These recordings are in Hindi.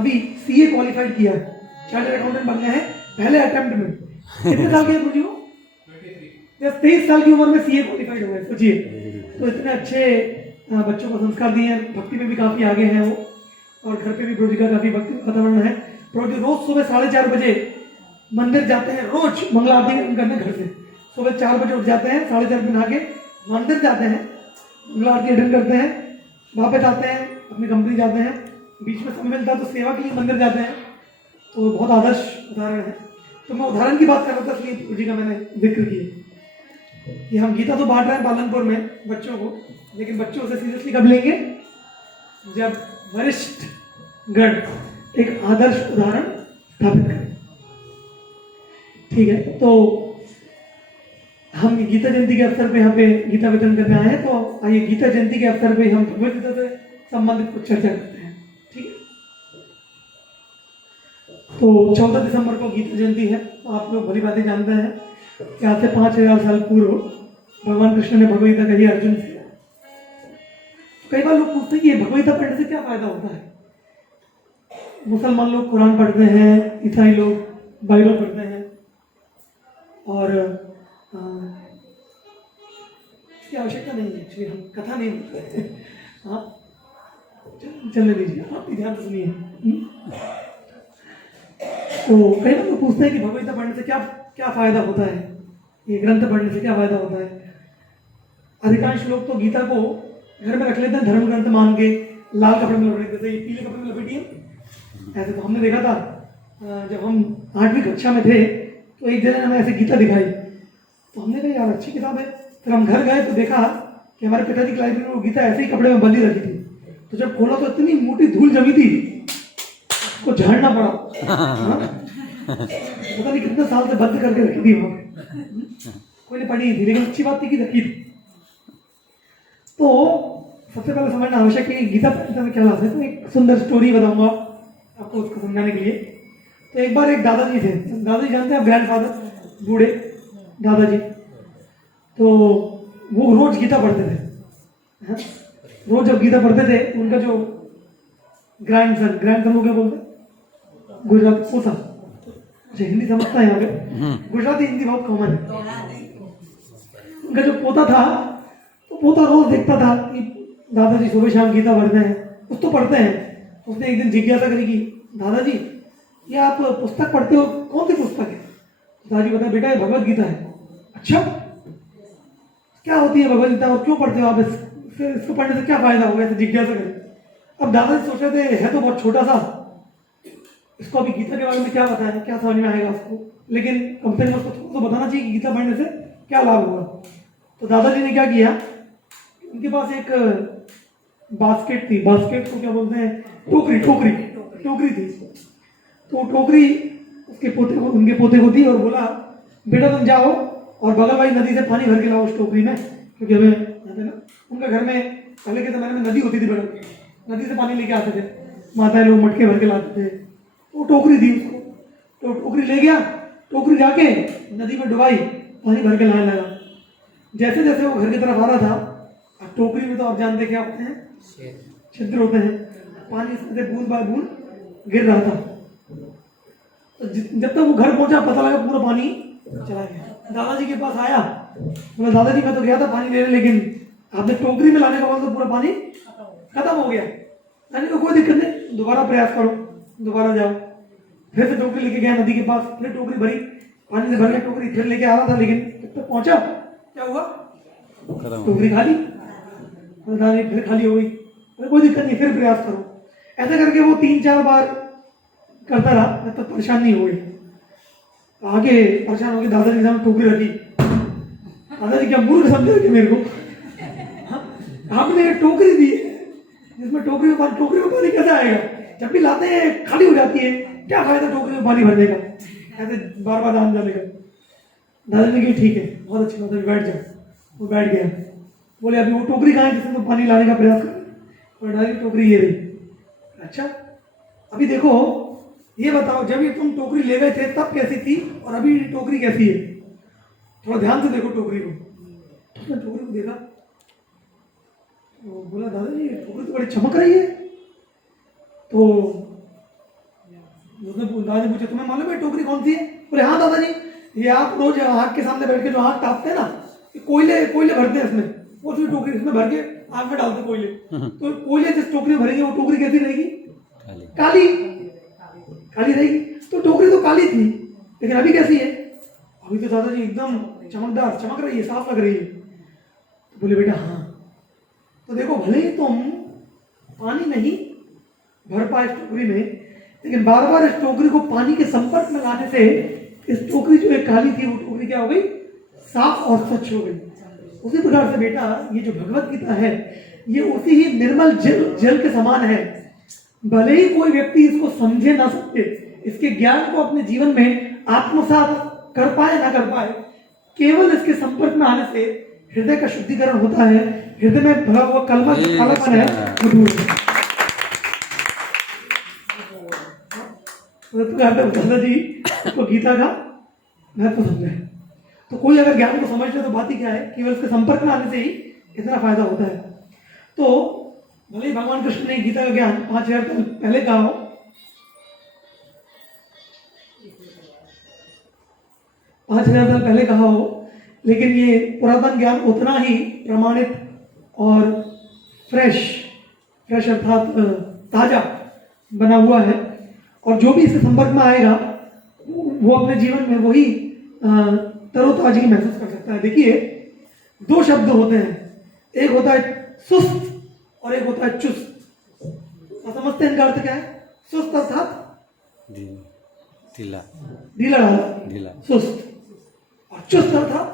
अभी सीए क्वालिफाइड किया है, चार्टर्ड अकाउंटेंट बन गए हैं पहले अटेम्प्ट में। कितने साल के हैं गुरुजी वो? 23 साल की उम्र में सीए क्वालिफाइड हुए, सोचिए। तो इतने अच्छे बच्चों को संस्कार दिए हैं, भक्ति में भी काफ़ी आगे हैं वो, और घर पे भी प्रभु जी का काफ़ी भक्ति वातावरण है। प्रभु जी रोज सुबह 4:30 बजे मंदिर जाते हैं, रोज मंगला आरती करने घर से सुबह 4 बजे उठ जाते हैं, 4:30 बजे नहा के मंदिर जाते हैं, मंगला आरती अटेंड करते हैं, वापस आते हैं, अपनी कंपनी जाते हैं, बीच में समय मिलता है तो सेवा के लिए मंदिर जाते हैं। तो बहुत आदर्श उदाहरण है। तो मैं उदाहरण की बात कर रहा था, इसलिए प्रभु जी का मैंने जिक्र किया कि हम गीता तो बांट रहे हैं पालनपुर में बच्चों को, लेकिन बच्चों से सीरियसली कब लेंगे? जब वरिष्ठ गण एक आदर्श उदाहरण स्थापित करें। ठीक है, तो हम गीता जयंती के अवसर पे यहाँ पे गीता वितरण करने आए हैं, तो आइए गीता जयंती के अवसर पे हम भगवद गीता से संबंधित कुछ चर्चा करते हैं। ठीक है, तो 14 दिसंबर को गीता जयंती है। तो आप लोग भली बातें जानते हैं कि आज से 5000 साल पूर्व भगवान कृष्ण ने भगवद गीता कही अर्जुन से। कई बार लोग पूछते हैं कि भगवद गीता पढ़ने से क्या फायदा होता है। मुसलमान लोग कुरान पढ़ते हैं, ईसाई लोग बाइबल पढ़ते हैं, और इसकी आवश्यकता नहीं है। एक्चुअली हम कथा नहीं बोलते हैं, आप चलने दीजिए, आप भी ध्यान से सुनिए। तो कई बार लोग पूछते हैं कि भगवद गीता पढ़ने से क्या क्या फायदा होता है, ये ग्रंथ पढ़ने से क्या फायदा होता है। अधिकांश लोग तो गीता को घर में रख लेते हैं धर्म ग्रंथ मान के, लाल कपड़े में लपेट देते हैं, पीले कपड़े में लपेटिए। ऐसे तो हमने देखा था जब हम 8वीं कक्षा में थे तो एक जने ने हमें ऐसे गीता दिखाई, तो हमने कहा यार अच्छी किताब है। फिर हम घर गए तो देखा कि हमारे पिताजी की लाइब्रेरी में वो गीता ऐसे ही कपड़े में बंदी रखी थी। तो जब खोला तो इतनी मोटी धूल जमी थी, उसको झाड़ना पड़ा। पता नहीं कितने साल से बंद करके रखी थी वहां पे, कोई ने पढ़ी थी, लेकिन अच्छी बात थी कि रखी थी। तो सबसे पहले समझना आवश्यक है कि गीता पढ़ने में क्या लाभ है। तो एक सुंदर स्टोरी बताऊंगा आपको उसको समझाने के लिए। तो एक बार एक दादाजी थे, दादाजी जानते हैं आप, ग्रैंडफादर, बूढ़े दादाजी। तो वो रोज गीता पढ़ते थे। रोज जब गीता पढ़ते थे, उनका जो ग्रैंडसन को क्या बोलते हैं गुजरात, पोता। अच्छा, हिंदी समझता है यहाँ पे, गुजराती हिंदी बहुत कॉमन है। उनका जो पोता था, तो पोता रोज देखता था कि दादाजी सुबह शाम गीता पढ़ते हैं, कुछ तो पढ़ते हैं। उसने एक दिन जिज्ञासा करी कि दादाजी ये आप पुस्तक पढ़ते हो, कौन सी पुस्तक है? दादाजी बताया बेटा ये भगवद गीता है। अच्छा, क्या होती है भगवद गीता और क्यों पढ़ते हो आप? इसको पढ़ने से क्या फायदा होगा? ऐसे जिज्ञासा करें। अब दादाजी सोच रहे थे है तो बहुत छोटा सा, इसको अभी गीता के बारे में क्या बताया, क्या समझ में आएगा उसको, लेकिन कम से कम उसको थोड़ा तो बताना चाहिए कि गीता पढ़ने से क्या लाभ होगा। तो दादाजी ने क्या किया, उनके पास एक बास्केट थी, बास्केट को क्या बोलते हैं, टोकरी थी। तो टोकरी उनके पोते को दी और बोला बेटा तुम जाओ और बगल वाली नदी से पानी भर के लाओ उस टोकरी में, क्योंकि हमें ना उनका घर में पहले के ज़माने में नदी होती थी, बड़ा नदी से पानी लेके आते थे, माताएं लोग मटके भर के लाते थे। तो टोकरी दी उसको, तो टोकरी ले गया, टोकरी जाके नदी में डुबाई, पानी भर के लाने लगा। जैसे जैसे वो घर की तरफ आ रहा था, अब टोकरी में तो आप जानते क्या होते हैं, छिद्र होते हैं, पानी से बूंद बाय बूंद गिर रहा था। तो जब तक वो घर पहुंचा पता लगा पूरा पानी चला गया। दादाजी के पास आया, बोला दादाजी मैं तो गया था पानी लेने, लेकिन आपने टोकरी में लाने के बाद तो पूरा पानी खत्म हो गया। यानी तो कोई दिक्कत नहीं, दोबारा प्रयास करो, दोबारा जाओ। फिर से टोकरी लेके गया नदी के पास, फिर टोकरी भरी, पानी से भर के टोकरी फिर लेके आ रहा था, लेकिन जब तक पहुंचा क्या हुआ, टोकरी खाली। दादाजी फिर खाली हो गई, कोई दिक्कत नहीं, फिर प्रयास करो। ऐसा करके वो 3-4 बार करता रहा, जब तक परेशान नहीं हो गई। आगे परेशान हो गई, दादाजी के सामने टोकरी रखी। दादाजी क्या मूर्ख समझे कि मेरे को, आपने एक टोकरी दी जिसमें टोकरी में पानी कैसे आएगा? जब भी लाते हैं खाली हो जाती है, क्या फायदा टोकरी में पानी भरने का, ऐसे बार बार आने जाने का। दादाजी ने कहा ठीक है, बहुत अच्छी बात है, बैठ जाओ। वो बैठ गया, बोले अभी वो टोकरी कहाँ है जिसमें तुम पानी लाने का प्रयास कर? और दादाजी टोकरी ये रही। अच्छा, अभी देखो ये बताओ, जब ये तुम टोकरी ले गए थे तब कैसी थी और अभी टोकरी कैसी है? थोड़ा ध्यान से देखो टोकरी को। उसने टोकरी को देखा, तो बोला दादाजी टोकरी तो बड़ी चमक रही है। तो उसने दादा ने पूछा तुम्हें मालूम है टोकरी कौन सी है? बोले हाँ दादाजी, ये आप रोज आग के सामने बैठ के जो आग तापते हैं ना, कोयले भरते हैं इसमें, वो फिर टोकरी इसमें भर के आग में डालते कोयले। तो कोयले जिस टोकरी में भरेंगे वो टोकरी कैसी रहेगी? काली रहेगी। तो टोकरी तो काली थी, लेकिन अभी कैसी है? अभी तो दादाजी एकदम चमकदार, चमक रही है, साफ लग रही है। तो बोले बेटा हाँ, तो देखो भले ही तुम पानी नहीं भर पाए इस टोकरी में, लेकिन बार बार इस टोकरी को पानी के संपर्क में लाने से इस टोकरी जो एक काली थी वो टोकरी क्या हो गई? साफ और स्वच्छ हो गई। उसी प्रकार से बेटा ये जो भगवत गीता है ये उसी ही निर्मल जल के समान है। भले ही कोई व्यक्ति इसको समझे ना समझे, इसके ज्ञान को अपने जीवन में आत्मसात कर पाए ना कर पाए, केवल इसके संपर्क में आने से हृदय का शुद्धिकरण होता है, हृदय में भरा हुआ कलमा जो कालापन है वो दूर होता है। दादाजी तो गीता का महत्व समझे। तो कोई अगर ज्ञान को समझ ले तो बात ही क्या है, केवल इसके संपर्क में आने से ही इतना फायदा होता है। तो भले ही भगवान कृष्ण ने गीता का ज्ञान 5000 साल पहले कहा हो, 5000 साल पहले कहा हो, लेकिन ये पुरातन ज्ञान उतना ही प्रमाणित और फ्रेश अर्थात ताजा बना हुआ है। और जो भी इसके संपर्क में आएगा वो अपने जीवन में वही तरोताजगी महसूस कर सकता है। देखिए दो शब्द होते हैं, एक होता है सुस्त और एक होता है चुस्त। तो समझते हैं इनका अर्थ क्या है? सुस्त अर्थात ढीला सुस्त, और चुस्त अर्थात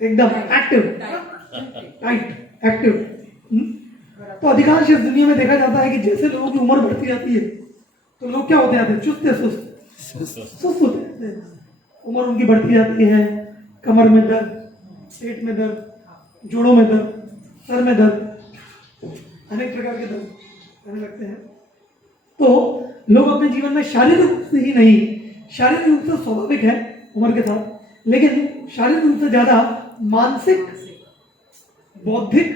एकदम एक्टिव। तो अधिकांश इस दुनिया में देखा जाता है कि जैसे लोगों की उम्र बढ़ती जाती है तो लोग क्या होते जाते हैं? चुस्त या सुस्त होते हैं। उम्र उनकी बढ़ती जाती है, कमर में दर्द, पेट में दर्द, जोड़ों में दर्द, सर में दर्द, अनेक प्रकार के दर्द रहने लगते हैं। तो लोग अपने जीवन में शारीरिक रूप से ही नहीं, शारीरिक रूप से स्वाभाविक है उम्र के साथ, लेकिन शारीरिक रूप से ज्यादा मानसिक, बौद्धिक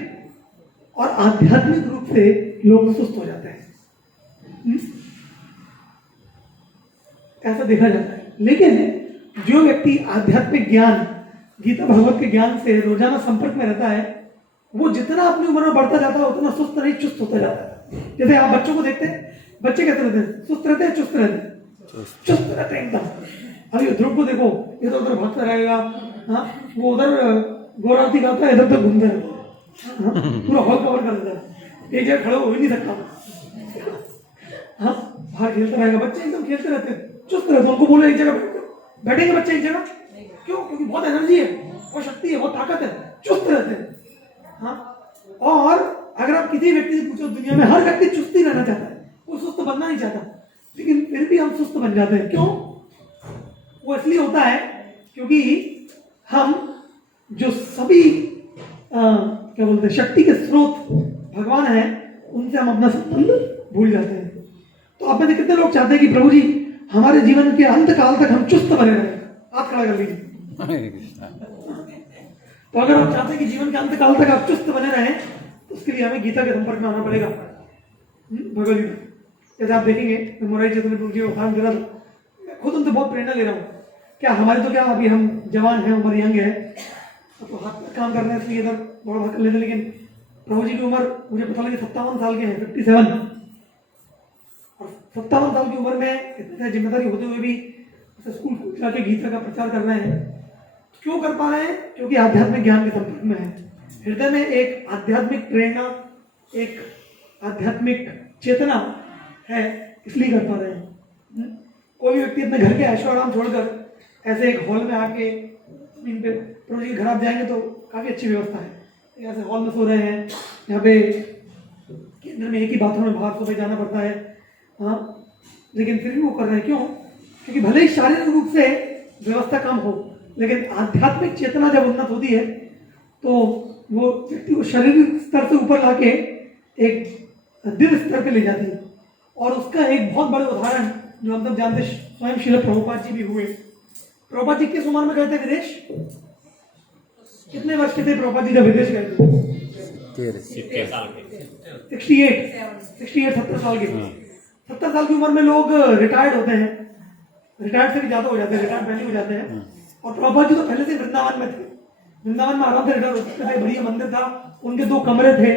और आध्यात्मिक रूप से लोग सुस्त हो जाते हैं। ऐसा देखा जाता है। लेकिन जो व्यक्ति आध्यात्मिक ज्ञान, गीता भगवत के ज्ञान से रोजाना संपर्क में रहता है, वो जितना अपनी उम्र में बढ़ता जाता है उतना सुस्त नहीं चुस्त होता जाता है। जैसे आप बच्चों को देखते हैं, बच्चे कैसे रहते हैं? सुस्त रहते हैं, चुस्त रहते हैं? चुस्त रहते हैं एकदम। अभी ध्रुव को देखो, इधर उधर भागता रहेगा, हाँ, वो उधर गौरावती गाता है, इधर उधर घूमते रहता है, पूरा हॉल कवर कर देता है, एक जगह खड़े हो ही नहीं सकता। हाँ, बाहर खेलता रहेगा, बच्चे एकदम खेलते रहते हैं, चुस्त रहते हैं। उनको बोलो एक जगह बैठेंगे बच्चे एक जगह, क्यों? क्योंकि बहुत एनर्जी है, बहुत शक्ति है, बहुत ताकत है, चुस्त रहते हैं। हाँ, और अगर आप किसी व्यक्ति से पूछो, दुनिया में हर व्यक्ति चुस्त ही रहना चाहता है, कोई सुस्त बनना नहीं चाहता, लेकिन फिर भी हम सुस्त बन जाते हैं। क्यों? वो इसलिए होता है क्योंकि हम जो सभी क्या बोलते हैं, शक्ति के स्रोत भगवान है, उनसे हम अपना संबंध भूल जाते हैं। तो आप में से कितने लोग चाहते हैं कि प्रभु जी हमारे जीवन के अंत काल तक हम चुस्त बने रहें? हाथ खड़ा कर लीजिए। तो अगर आप चाहते हैं कि जीवन के अंत काल तक आप चुस्त बने रहें, तो उसके लिए हमें गीता के संपर्क में आना पड़ेगा, भगवद गीता। जैसे आप देखेंगे, मैं मोरारी चैतन्य प्रभु जी को उदाहरण दे रहा था, मैं खुद उनसे बहुत प्रेरणा ले रहा हूँ। क्या हमारे तो क्या, अभी हम जवान हैं, उम्र यंग है, तो हाथ में काम करना है, इसलिए इधर बड़ा भाग कर लेते, लेकिन प्रभु जी की उम्र मुझे पता लगी 57 साल के हैं, 57। और 57 साल की उम्र में इतनी जिम्मेदारी होते हुए भी स्कूल जाके गीता का प्रचार कर रहे हैं। क्यों कर पा रहे हैं? क्योंकि आध्यात्मिक ज्ञान के संपर्क में है, हृदय में एक आध्यात्मिक प्रेरणा, एक आध्यात्मिक चेतना है, इसलिए कर पा रहे हैं। कोई भी व्यक्ति अपने घर के ऐशो आराम छोड़कर ऐसे एक हॉल में आके, इन पे प्रभु जी के घर आप जाएंगे तो काफ़ी अच्छी व्यवस्था है, ऐसे हॉल में सो रहे हैं, यहाँ पे केंद्र में एक ही बाथरूम में बाहर सुबह जाना पड़ता है, हाँ, लेकिन फिर भी वो कर रहे हैं। क्यों? क्योंकि भले ही शारीरिक रूप से व्यवस्था कम हो, लेकिन आध्यात्मिक चेतना जब उन्नत होती है तो वो व्यक्ति को शारीरिक स्तर से ऊपर लाके एक दिव्य स्तर पे ले जाती है। और उसका एक बहुत बड़े उदाहरण जो हम सब जानते, स्वयं श्रील प्रभुपाद जी भी हुए। प्रभुपाद जी किस उम्र में गए थे विदेश? कितने वर्ष के थे प्रभुपाद जी जब विदेश गए थे? 68 68 70 साल के। 70 साल की उम्र में लोग रिटायर्ड होते हैं, रिटायर्ड से भी ज्यादा हो जाते हैं, रिटायर्ड पहले हो जाते हैं। और प्रभुपाद जी तो पहले से वृंदावन में थे, वृंदावन में आराम से रिटायर हो सकते थे, बढ़िया मंदिर था, उनके 2 कमरे थे,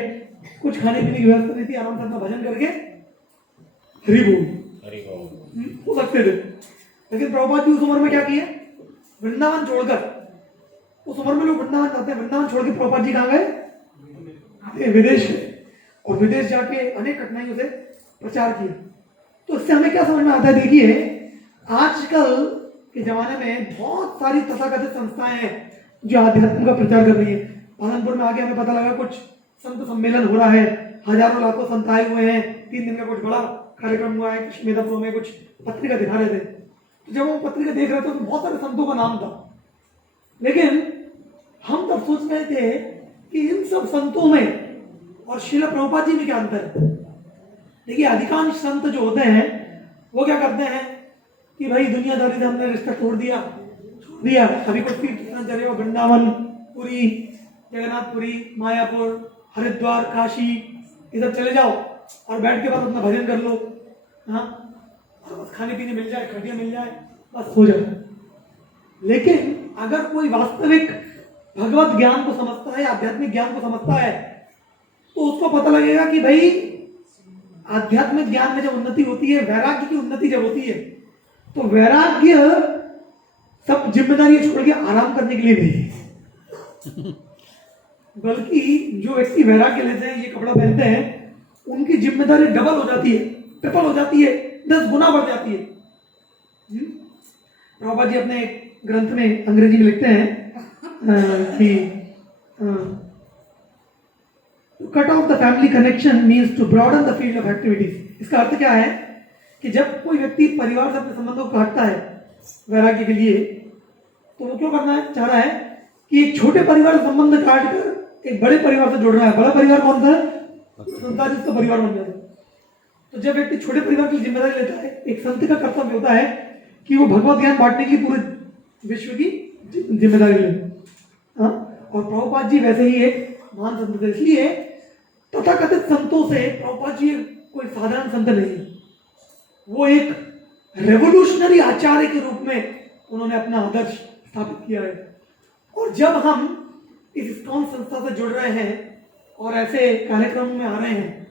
कुछ खाने पीने की व्यवस्था नहीं थी, आराम से अपना भजन करके हरि बोल हो सकते थे। लेकिन प्रभुपाद जी उस उम्र में क्या किए, वृंदावन छोड़कर, उस उम्र में लोग वृंदावन जाते हैं, वृंदावन छोड़ के प्रभुपाद जी कहाँ गए, विदेश गए, और विदेश जाके अनेक कठिनाइयों से प्रचार किया। तो इससे हमें क्या समझ में आता है, देखिए आजकल के जमाने में बहुत सारी तथाकथित संस्थाएं हैं जो आध्यात्म का प्रचार कर रही है। पालनपुर में आके हमें पता लगा कुछ संत सम्मेलन हो रहा है, हजारों लाखों संत आए हुए हैं, 3 दिन का कुछ बड़ा कार्यक्रम हुआ है, मेदापुर में कुछ पत्रिका दिखा रहे थे। तो जब वो पत्रिका देख रहे थे तो बहुत सारे संतों का नाम था, लेकिन हम तब सोच रहे थे कि इन सब संतों में और श्रील प्रभुपाद जी में क्या अंतर है। देखिए अधिकांश संत जो होते हैं वो क्या करते हैं कि भाई दुनियादारी से हमने रिश्ता छोड़ दिया, अभी कुछ तीर्थयात्रा, वृंदावन, पुरी, जगन्नाथपुरी, मायापुर, हरिद्वार, काशी, इधर चले जाओ और बैठ के बाद अपना भजन कर लो, हाँ, और बस खाने पीने मिल जाए, खटिया मिल जाए, बस हो जाए। लेकिन अगर कोई वास्तविक भगवत ज्ञान को समझता है, आध्यात्मिक ज्ञान को समझता है, तो उसको पता लगेगा कि भाई आध्यात्मिक ज्ञान में जब उन्नति होती है, वैराग्य की उन्नति जब होती है, तो वैराग्य सब जिम्मेदारी छोड़ के आराम करने के लिए नहीं, बल्कि जो व्यक्ति वैराग्य लेते हैं, ये कपड़ा पहनते हैं, उनकी जिम्मेदारी डबल हो जाती है, ट्रिपल हो जाती है, 10 गुना बढ़ जाती है। प्रभुपाद जी अपने ग्रंथ में अंग्रेजी में लिखते हैं कि cut off the family connection means to broaden the field of activities. इसका अर्थ क्या है कि जब कोई व्यक्ति परिवार से अपने संबंधों को काटता है वैराग्य के लिए, तो वो क्यों करना है, चाह रहा है कि एक छोटे परिवार से संबंध काट कर एक बड़े परिवार से जुड़ रहा है। बड़ा परिवार कौन सा है, संसार जिसका परिवार बन जाता है। तो जब व्यक्ति छोटे परिवार की जिम्मेदारी लेता है, एक संत का कर्तव्य होता है कि वो भगवत ज्ञान बांटने के लिए पूरे विश्व की जिम्मेदारी ले। और प्रभुपाद जी वैसे ही एक महान संत थे, इसलिए तथाकथित संतों से प्रभुपाद जी कोई साधारण संत नहीं, वो एक रेवोल्यूशनरी आचार्य के रूप में उन्होंने अपना आदर्श स्थापित किया है। और जब हम इस इस्कॉन संस्था से जुड़ रहे हैं और ऐसे कार्यक्रम में आ रहे हैं,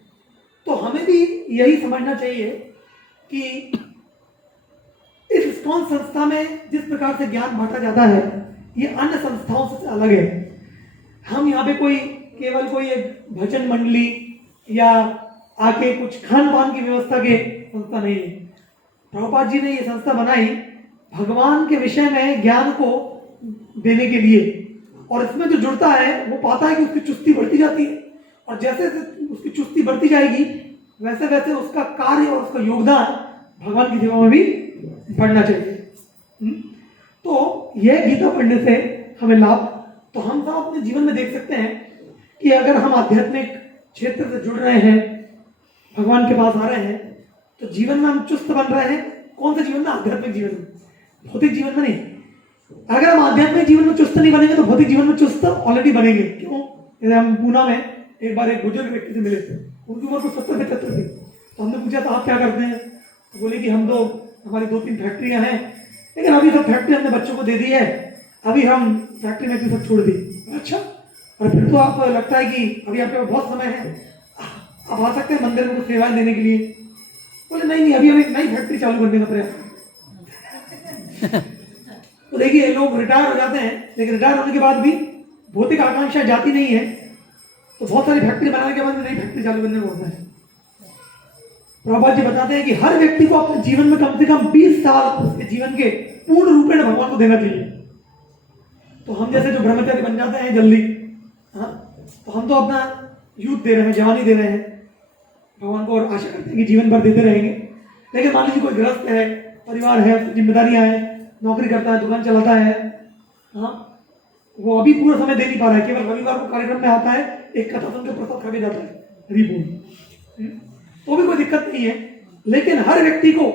तो हमें भी यही समझना चाहिए कि इस इस्कॉन संस्था में जिस प्रकार से ज्ञान बांटा जाता है, ये अन्य संस्थाओं से अलग है। हम यहाँ पे केवल कोई एक भजन मंडली या आके कुछ खान पान की व्यवस्था के संस्था नहीं है। प्रभुपाद जी ने ये संस्था बनाई भगवान के विषय में ज्ञान को देने के लिए, और इसमें जो जुड़ता है वो पाता है कि उसकी चुस्ती बढ़ती जाती है, और जैसे उसकी चुस्ती बढ़ती जाएगी वैसे वैसे उसका कार्य और उसका योगदान भगवान की सेवा में भी बढ़ना चाहिए। तो यह गीता पढ़ने से हमें लाभ, तो हम सब अपने जीवन में देख सकते हैं कि अगर हम आध्यात्मिक क्षेत्र से जुड़ रहे हैं, भगवान के पास आ रहे हैं, तो जीवन में हम चुस्त बन रहे हैं। कौन से जीवन में, आध्यात्मिक जीवन में, भौतिक जीवन में नहीं। अगर हम आध्यात्मिक जीवन में चुस्त नहीं बनेंगे तो भौतिक जीवन में चुस्त ऑलरेडी बनेंगे। क्यों, जैसे हम पूना में एक बार एक बुजुर्ग व्यक्ति से मिले थे, उनकी उम्र को 70-75 थी। तो हमने पूछा था आप क्या करते हैं, तो बोले कि हम तो, हमारी 2-3 फैक्ट्रियां हैं, लेकिन अभी सब फैक्ट्री हमने बच्चों को दे दी है, अभी हम फैक्ट्री में सब छोड़ दी। अच्छा, और फिर तो आप लगता है कि अभी आपके पास बहुत समय है, आप आ सकते हैं मंदिर में कुछ सेवाएं देने के लिए। बोले नहीं, अभी हम एक नई फैक्ट्री चालू करने का प्रयास। तो देखिए लोग रिटायर हो जाते हैं, लेकिन रिटायर होने के बाद भी भौतिक आकांक्षा जाती नहीं है, तो बहुत सारी फैक्ट्री बनाने के बाद नई फैक्ट्री चालू करने को होता है। प्रभुपाद जी बताते हैं कि हर व्यक्ति को अपने जीवन में कम से कम 20 साल उसके जीवन के पूर्ण रूपेण भगवान को देना चाहिए। तो हम जैसे जो ब्रह्मचारी बन जाते हैं जल्दी, तो हम तो अपना यूथ दे रहे हैं, जवानी दे रहे हैं भगवान को, और आशा करते हैं कि जीवन भर देते रहेंगे। लेकिन मान लीजिए कोई गृहस्थ है, परिवार है, जिम्मेदारियां हैं, नौकरी करता है, दुकान चलाता है, वो अभी पूरा समय दे नहीं पा रहा है, केवल रविवार को कार्यक्रम में आता है, एक कथा सुनकर प्रसाद खा के जाता है, रिपोर्ट, तो भी कोई दिक्कत नहीं है। लेकिन हर व्यक्ति को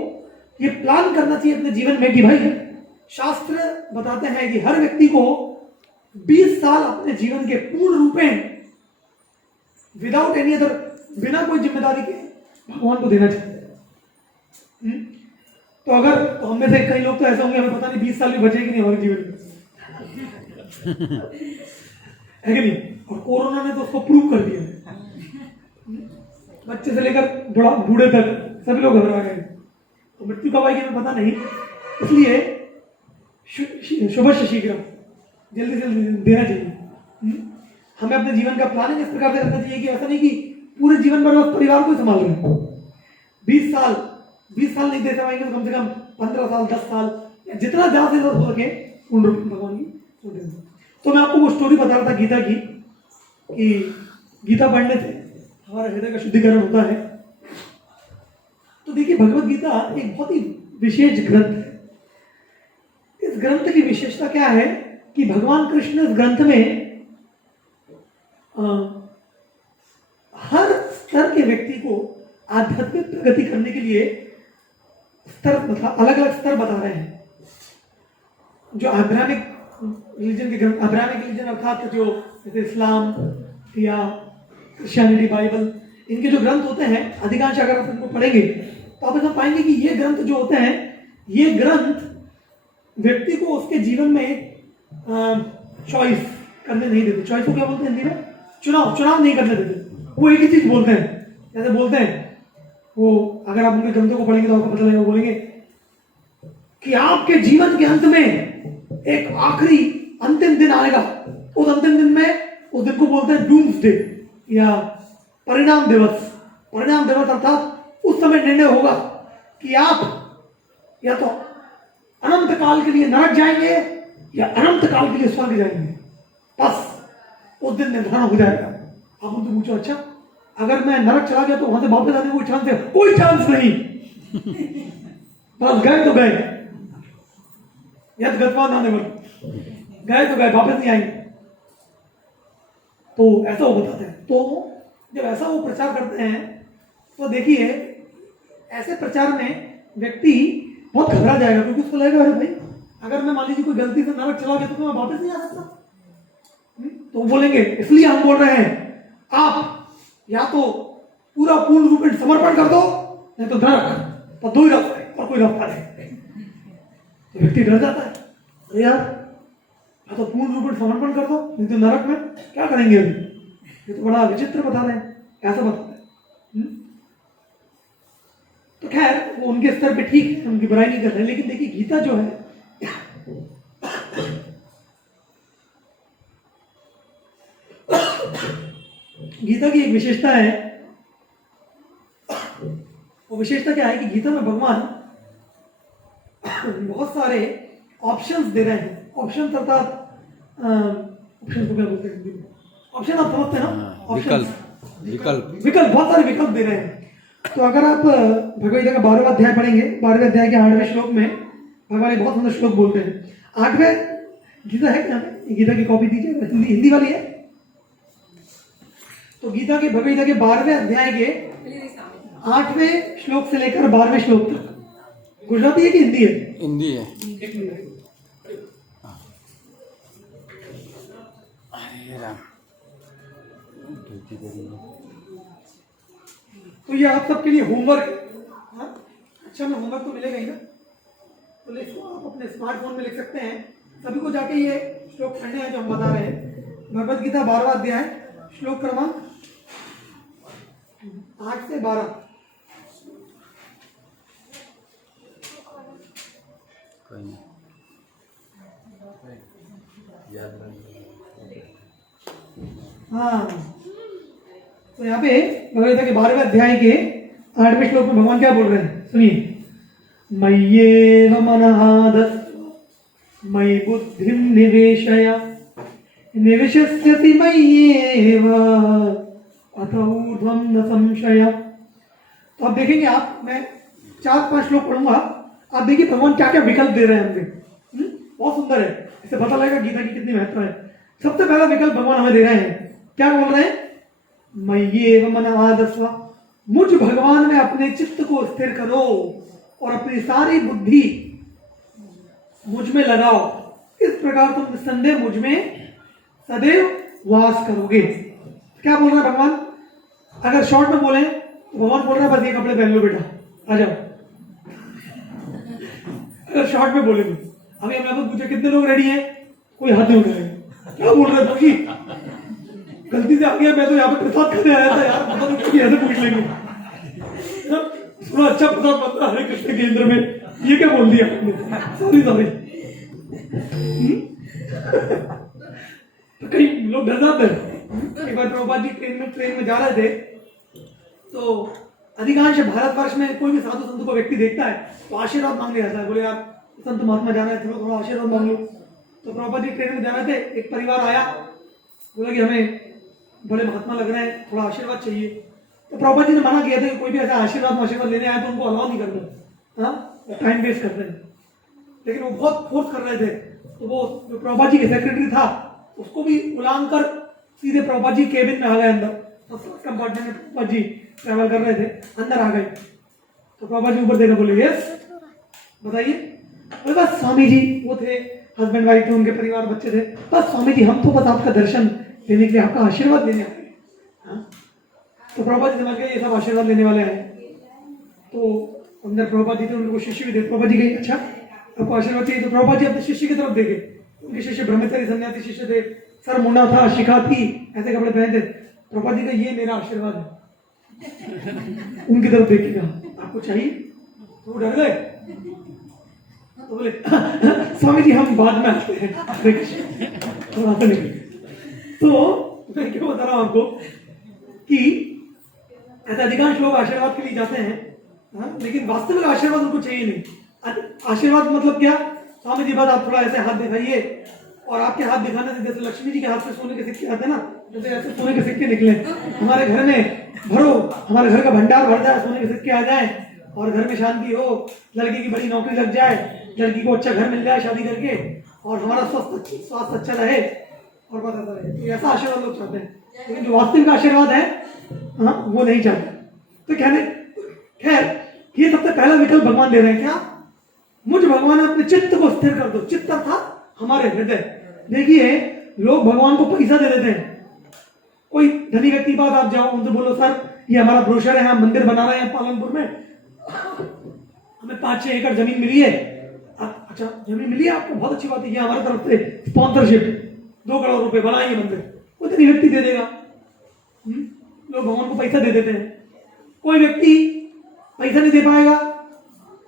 ये प्लान करना चाहिए अपने जीवन में कि भाई शास्त्र बताते हैं कि हर व्यक्ति को 20 साल अपने जीवन के पूर्ण रूपेण विदाउट एनी अदर, बिना कोई जिम्मेदारी के भगवान को देना चाहिए। तो अगर तो हम में से कई लोग तो ऐसे होंगे, हमें पता नहीं 20 साल भी बचे कि नहीं हमारे जीवन में, है कि नहीं? और कोरोना ने तो उसको प्रूव कर दिया, बच्चे से लेकर बूढ़े तक सभी लोग घबरा गए। तो मृत्यु कब आएगी हमें पता नहीं, इसलिए शुभस्य शीघ्र, जल्दी से देना चाहिए। हमें अपने जीवन का प्लानिंग इस प्रकार से करना चाहिए कि ऐसा नहीं कि पूरे जीवन भर उस परिवार को संभाल रहे हैं। 20 साल नहीं दे पाएंगे तो कम से कम 15 साल, 10 साल, या जितना ज्यादा हो सके उन भगवान की। तो मैं आपको वो स्टोरी बता रहा था गीता की, कि गीता पढ़ने से हमारा हृदय का शुद्धिकरण होता है। तो देखिए, भगवत गीता एक बहुत ही विशेष ग्रंथ है। इस ग्रंथ की विशेषता क्या है कि भगवान कृष्ण इस ग्रंथ में हर स्तर के व्यक्ति को आध्यात्मिक प्रगति करने के लिए स्तर, मतलब अलग अलग स्तर बता रहे हैं। जो अब्राहमिक रिलीजन के ग्रंथ, अब्राहमिक रिलीजन अर्थात जो जैसे इस्लाम या क्रिश्चियनिटी, बाइबल, इनके जो ग्रंथ होते हैं, अधिकांश अगर आप इनको पढ़ेंगे तो आप ऐसा पाएंगे कि ये ग्रंथ जो होते हैं, ये ग्रंथ व्यक्ति को उसके जीवन में चॉइस करने नहीं देते। चॉइस को क्या बोलते हैं हिंदी में? चुनाव नहीं करने देते। वो एक ही चीज बोलते हैं, जैसे बोलते हैं वो, अगर आप उनके ग्रंथों को पढ़ेंगे तो आपको पता लगेगा, बोलेंगे कि आपके जीवन के अंत में एक आखिरी अंतिम दिन आएगा। उस अंतिम दिन में, उस दिन को बोलते हैं डूम्सडे या परिणाम दिवस। परिणाम दिवस अर्थात उस समय निर्णय होगा कि आप या तो अनंत काल के लिए नरक जाएंगे या अनंत काल के लिए स्वर्ग जाएंगे। बस उस दिन निर्धारण हो जाएगा। आप उनसे पूछो, अच्छा अगर मैं नरक चला गया तो वहां से वापस आने कोई चांस है? कोई चांस नहीं। बस गए तो गए, यद गत्वा न निवर्त, गए तो गए, वापस नहीं आएंगे। तो ऐसा वो बताते हैं। तो जब ऐसा वो प्रचार करते हैं तो देखिए, ऐसे प्रचार में व्यक्ति बहुत घबरा जाएगा, क्योंकि उसको लगेगा अरे भाई, अगर मैं मान लीजिए कोई गलती से नरक चला गया तो मैं वापस नहीं आ सकता। तो बोलेंगे, इसलिए हम बोल रहे हैं आप या तो पूरा पूर्ण रूप में समर्पण कर दो, नहीं तो नरक। और दो ही रास्ता है, और कोई रास्ता नहीं। तो व्यक्ति डर जाता है, अरे यार, या तो पूर्ण रूप में समर्पण कर दो, नहीं तो नरक में क्या करेंगे अभी? ये तो बड़ा विचित्र बता रहे हैं, ऐसा बताते हैं। तो खैर, वो उनके स्तर पे ठीक है, उनकी बुराई नहीं कर रहे। लेकिन देखिए, गीता जो है, गीता की एक विशेषता है। वो विशेषता क्या है कि गीता में भगवान बहुत सारे ऑप्शंस दे रहे हैं। ऑप्शन अर्थात ऑप्शन को क्या बोलते हैं हिंदी में? ऑप्शन आप समझते हैं ना? विकल्प, बहुत सारे विकल्प दे रहे हैं। तो अगर आप भगवद गीता का 12वां अध्याय पढ़ेंगे, 12वें अध्याय के 8वें श्लोक में भगवान एक बहुत सुंदर श्लोक बोलते हैं। 8वें गीता है क्या? गीता की कॉपी दीजिए, हिंदी वाली है। तो गीता के, भगवद गीता के 12वें अध्याय के 8वें श्लोक से लेकर 12वें श्लोक तक गुजराती है कि हिंदी है? हिंदी है। तो ये आप सबके लिए होमवर्क है। अच्छा, में होमवर्क तो मिलेगा ही ना, तो लिखो, आप अपने स्मार्टफोन में लिख सकते हैं। सभी को जाके ये श्लोक पढ़ने हैं जो हम बता रहे हैं। भगवद गीता 12वां अध्याय, श्लोक क्रमांक 8 से 12। हाँ, तो यहाँ पे भगवद गीता के 12वें अध्याय के 8वें श्लोक में भगवान क्या बोल रहे हैं, सुनिए। मय्येव मनः दत्त्वा मयि बुद्धिं निवेशय निविशस्यसि मय्येव अत ऊर्ध्वं न संशय। तो आप देखेंगे, आप, मैं 4-5 श्लोक पढ़ूंगा, आप देखिए भगवान क्या क्या विकल्प दे रहे हैं हमें। बहुत सुंदर है, इससे पता लगेगा गीता की कितनी महत्व है। सबसे पहला विकल्प भगवान हमें दे रहे हैं, क्या बोल रहे हैं? मय्येव मनः दत्त्वा, मुझ भगवान में अपने चित्त को स्थिर करो और अपनी सारी बुद्धि मुझ में लगाओ। इस प्रकार तुम निस्संदेह मुझ में सदैव वास करोगे। क्या बोल रहा है भगवान? अगर शॉर्ट में बोले तो भगवान बोल रहा है, बस ये कपड़े पहन लो बेटा, आ जाओ। शॉर्ट में बोलेंगे। अभी हम आपको पूछे कितने लोग रेडी हैं, कोई हाथ नहीं उठाएगा। क्या बोल रहे थे, गलती से आ गया, मैं तो यहाँ पे प्रसाद खाने आया था यार, पता नहीं ऐसे पूछ लेंगे। थोड़ा अच्छा प्रसाद बनता हरे कृष्ण केंद्र में, ये क्या बोल दिया आपने, सॉरी सॉरी। तो कई लोग डर जाते हैं। एक बार प्रभुपाद जी ट्रेन में जा रहे थे, तो अधिकांश भारतवर्ष में कोई भी साधु संत को व्यक्ति देखता है तो आशीर्वाद मांगने आता है, बोले यार संत महात्मा जाना है, थोड़ा आशीर्वाद मांग लो। तो प्रभुपाद जी ट्रेन में जा रहे थे, एक परिवार आया, बोला कि हमें बड़े महात्मा लग रहे हैं, थोड़ा आशीर्वाद चाहिए। तो प्रभुपाद जी ने मना किया था कि कोई भी ऐसा आशीर्वाद लेने आए तो उनको अलाउ नहीं करना, हाँ टाइम वेस्ट करते हैं। लेकिन वो बहुत फोर्स कर रहे थे, तो वो जो प्रभुपाद जी के सेक्रेटरी था उसको भी बुलान कर सीधे प्रभुपाद जी केबिन में आ गए, अंदर फर्स्ट कंपार्टमेंट में प्रभुपाद जी ट्रैवल कर रहे थे, अंदर आ गए। तो प्रभुपाद जी ऊपर देखा, बोले यस बताइए। बोले बस स्वामी जी, वो थे हस्बैंड वाइफ थे, उनके परिवार बच्चे थे, बस स्वामी जी हम तो बस आपका दर्शन लेने के लिए, आपका आशीर्वाद लेने आए। तो प्रभुपाद जी समझ गए ये सब आशीर्वाद लेने वाले हैं। तो अंदर प्रभुपाद जी थे, उनको शिष्य भी थे। प्रभुपाद जी कहे अच्छा आपको आशीर्वाद चाहिए। तो प्रभुपाद जी अपने शिष्य की तरफ देखे, उनके शिष्य ब्रह्मचारी सन्यासी शिष्य थे, सर मुंडा था, शिखा थी, ऐसे कपड़े पहने थे। प्रभुपाद जी का ये मेरा आशीर्वाद है। उनकी तरफ देखिएगा, आपको चाहिए? तो वो डर गए, तो बोले स्वामी जी हम बाद में आते हैं, थोड़ा सा निकले। तो मैं क्यों बता रहा हूं आपको कि ऐसे अधिकांश लोग आशीर्वाद के लिए जाते हैं, लेकिन वास्तविक आशीर्वाद उनको चाहिए नहीं। आशीर्वाद मतलब क्या, स्वामी जी बस आप थोड़ा ऐसे हाथ दिखाइए, और आपके हाथ दिखाने से जैसे लक्ष्मी जी के हाथ से सोने के सिक्के आते हैं ना, जैसे ऐसे सोने के सिक्के निकले हमारे घर में, भरो हमारे घर का भंडार भर जाए, सोने के सिक्के आ जाए और घर में शांति हो, लड़की की बड़ी नौकरी लग जाए, लड़की को अच्छा घर मिल जाए शादी करके, और हमारा स्वास्थ्य अच्छा रहे और बताता रहे। तो ऐसा आशीर्वाद लोग चाहते हैं, लेकिन जो वास्तविक आशीर्वाद है वो नहीं चाहते। तो कहने खैर ये सबसे पहला विकल्प भगवान दे रहे हैं, क्या मुझ भगवान अपने चित्त को स्थिर कर दो। चित्त था हमारे हृदय। देखिए लोग भगवान को पैसा दे देते हैं, कोई धनी व्यक्ति के पास आप जाओ, उनसे बोलो सर ये हमारा ब्रोशर है, हम मंदिर बना रहे हैं पालनपुर में, हमें 5-6 एकड़ जमीन मिली है। अच्छा जमीन मिली है आपको, बहुत अच्छी बात है, ये हमारी तरफ से स्पॉन्सरशिप 2 करोड़ रुपए बनाइए मंदिर, वो धनी व्यक्ति दे देगा। लोग भगवान को पैसा दे देते हैं। कोई व्यक्ति पैसा नहीं दे पाएगा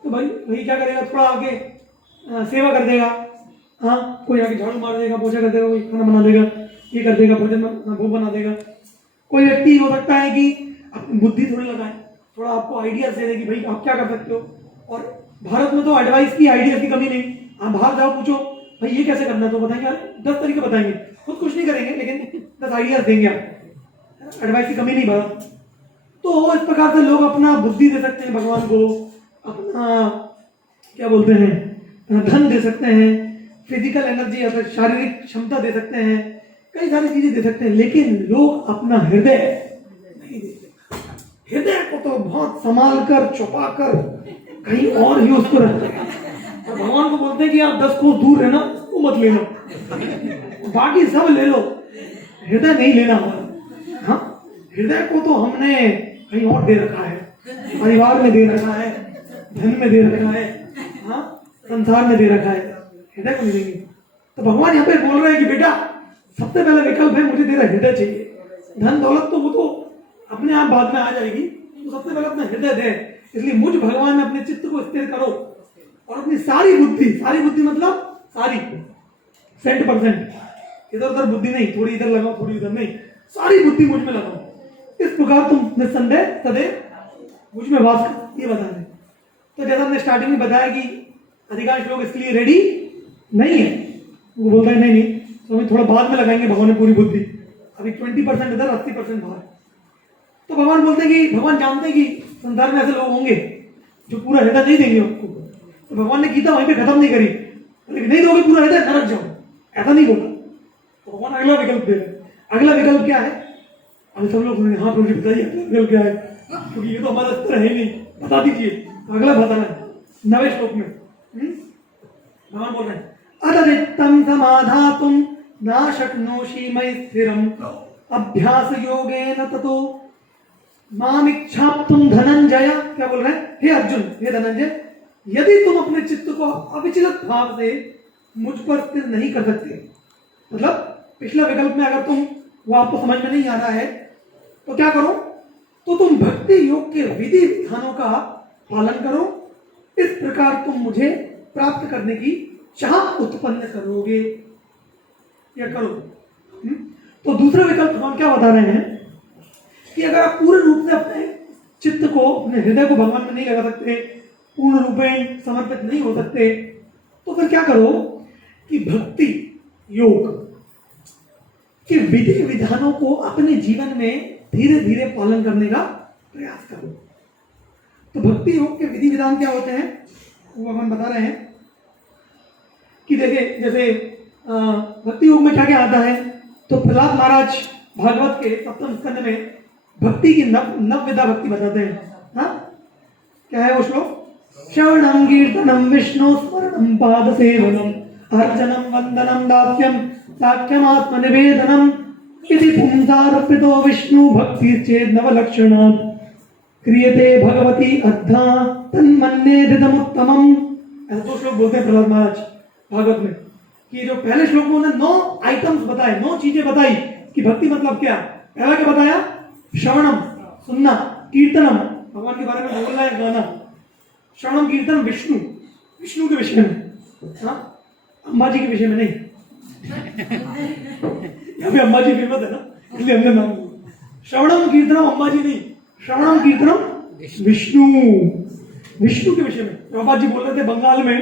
तो भाई क्या करेगा, थोड़ा आगे सेवा कर देगा, हाँ कोई आगे झाड़ू मार देगा, पोछा कर देगा, कोई खाना बना देगा, ये कर देगा, भोजन भोग बना देगा। कोई व्यक्ति हो सकता है कि अपनी बुद्धि थोड़ी लगाए, थोड़ा आपको आइडियाज दे दे कि भाई आप क्या कर सकते हो। और भारत में तो एडवाइस की, आइडियाज की कमी नहीं। आप बाहर जाओ पूछो भाई ये कैसे करना है, तो बताएंगे 10 तरीके बताएंगे, खुद कुछ नहीं करेंगे लेकिन 10 आइडियाज देंगे आप। एडवाइस की कमी नहीं भारत। तो इस प्रकार से लोग अपना बुद्धि दे सकते हैं भगवान को, अपना क्या बोलते हैं धन दे सकते हैं, फिजिकल एनर्जी अगर शारीरिक क्षमता दे सकते हैं, कई सारी चीजें दे सकते हैं, लेकिन लोग अपना हृदय नहीं देते। हृदय को तो बहुत संभाल कर छुपा कर कहीं और ही उसको रखते हैं, और भगवान को बोलते हैं कि आप 10 कोस दूर रहना, वो मत लेना, बाकी सब ले लो, हृदय नहीं लेना हमारा। हाँ हृदय को तो हमने कहीं और दे रखा है, परिवार में दे रखा है, धन में दे रखा है, हाँ संसार में दे रखा है, हृदय को नहीं देंगे। तो भगवान यहाँ पे बोल रहे हैं कि बेटा सबसे पहला विकल्प है मुझे तेरा हृदय चाहिए। धन दौलत तो वो तो अपने आप बाद में आ जाएगी, तो सबसे पहले अपना हृदय दे। इसलिए मुझ भगवान में अपने चित्त को स्थिर करो और अपनी सारी बुद्धि मतलब सारी 100%, इधर उधर बुद्धि नहीं, थोड़ी इधर लगाओ थोड़ी उधर नहीं, सारी बुद्धि मुझ में लगाओ। इस प्रकार तुम निस्संदेह सदैव मुझ में वास कर, ये बता रहे। तो जैसा हमने स्टार्टिंग में बताया कि अधिकांश लोग इसके लिए रेडी नहीं है, वो बोलता है नहीं तो हमें थोड़ा बाद में लगाएंगे भगवान ने पूरी बुद्धि, अभी 20% इधर 80% बाहर। तो भगवान बोलते हैं कि भगवान जानते हैं कि संसार में ऐसे लोग होंगे जो पूरा हृदय नहीं देंगे आपको। तो भगवान ने गीता वहीं पे खत्म नहीं करी, लेकिन नहीं दोगे पूरा हृदय नरक जाओ, ऐसा नहीं बोला। तो भगवान अगला विकल्प दे रहे। अगला विकल्प क्या है? अभी सब लोग हाँ प्रभु जी बताइए अगला विकल्प क्या है, क्योंकि ये तो हमारा स्तर है ही नहीं, बता दीजिए। अगला बताना है 9वें श्लोक में भगवान बोल रहे हैं अदरिक्तं समाधातुं न शक्नोषि मयि स्थिरम् अभ्यास योगेन ततो मामिच्छाप्तुं धनंजय। क्या बोल रहे हैं? हे अर्जुन, हे धनंजय, यदि तुम अपने चित्त को अविचलित भाव से मुझ पर स्थिर नहीं कर सकते, मतलब पिछले विकल्प में अगर तुम वो आपको समझ में नहीं आ रहा है तो क्या करो, तो तुम भक्ति योग के विधि विधानों का पालन करो, इस प्रकार तुम मुझे प्राप्त करने की चाह उत्पन्न करोगे या करो। तो दूसरा विकल्प हम क्या बता रहे हैं कि अगर आप पूर्ण रूप से अपने चित्त को, अपने हृदय को भगवान में नहीं लगा सकते, पूर्ण रूपेण समर्पित नहीं हो सकते, तो फिर क्या करो कि भक्ति योग के विधि विधानों को अपने जीवन में धीरे धीरे पालन करने का प्रयास करो। तो भक्ति योग के विधि विधान क्या होते हैं वो हम बता रहे हैं कि देखिए, जैसे भक्ति योग में क्या क्या आता है, तो प्रहलाद महाराज भागवत के सप्तम स्कंद में भक्ति की नव विधा भक्ति बताते हैं। हाँ, क्या है वो श्लोक? श्रवणम कीर्तनम विष्णु स्मरणम पाद सेवनम अर्चनम वंदनम दास्यम साख्यम आत्मनिवेदनम इति पुंसार्पितो विष्णु भक्ति चेद नवलक्षणात् क्रियते भगवती अद्धा तन्मन्ये हृदमुत्तमम्। ऐसा दो श्लोक बोलते हैं प्रहलाद महाराज भागवत में कि जो पहले श्लोक में उन्होंने 9 आइटम्स बताए, 9 चीजें बताई कि भक्ति मतलब क्या। पहला क्या बताया? श्रवणम, सुनना, कीर्तनम, भगवान के बारे में बोलना है, गाना। श्रवणम कीर्तन विष्णु, विष्णु के विषय में, हाँ, अम्बा जी के विषय में नहीं। यहाँ पे अम्बा जी फेमस है ना, इसलिए हमने नाम लिया। श्रवणम कीर्तनम अम्बा जी नहीं, श्रवणम कीर्तनम विष्णु, विष्णु के विषय में। प्रभुपाद जी बोल रहे थे बंगाल में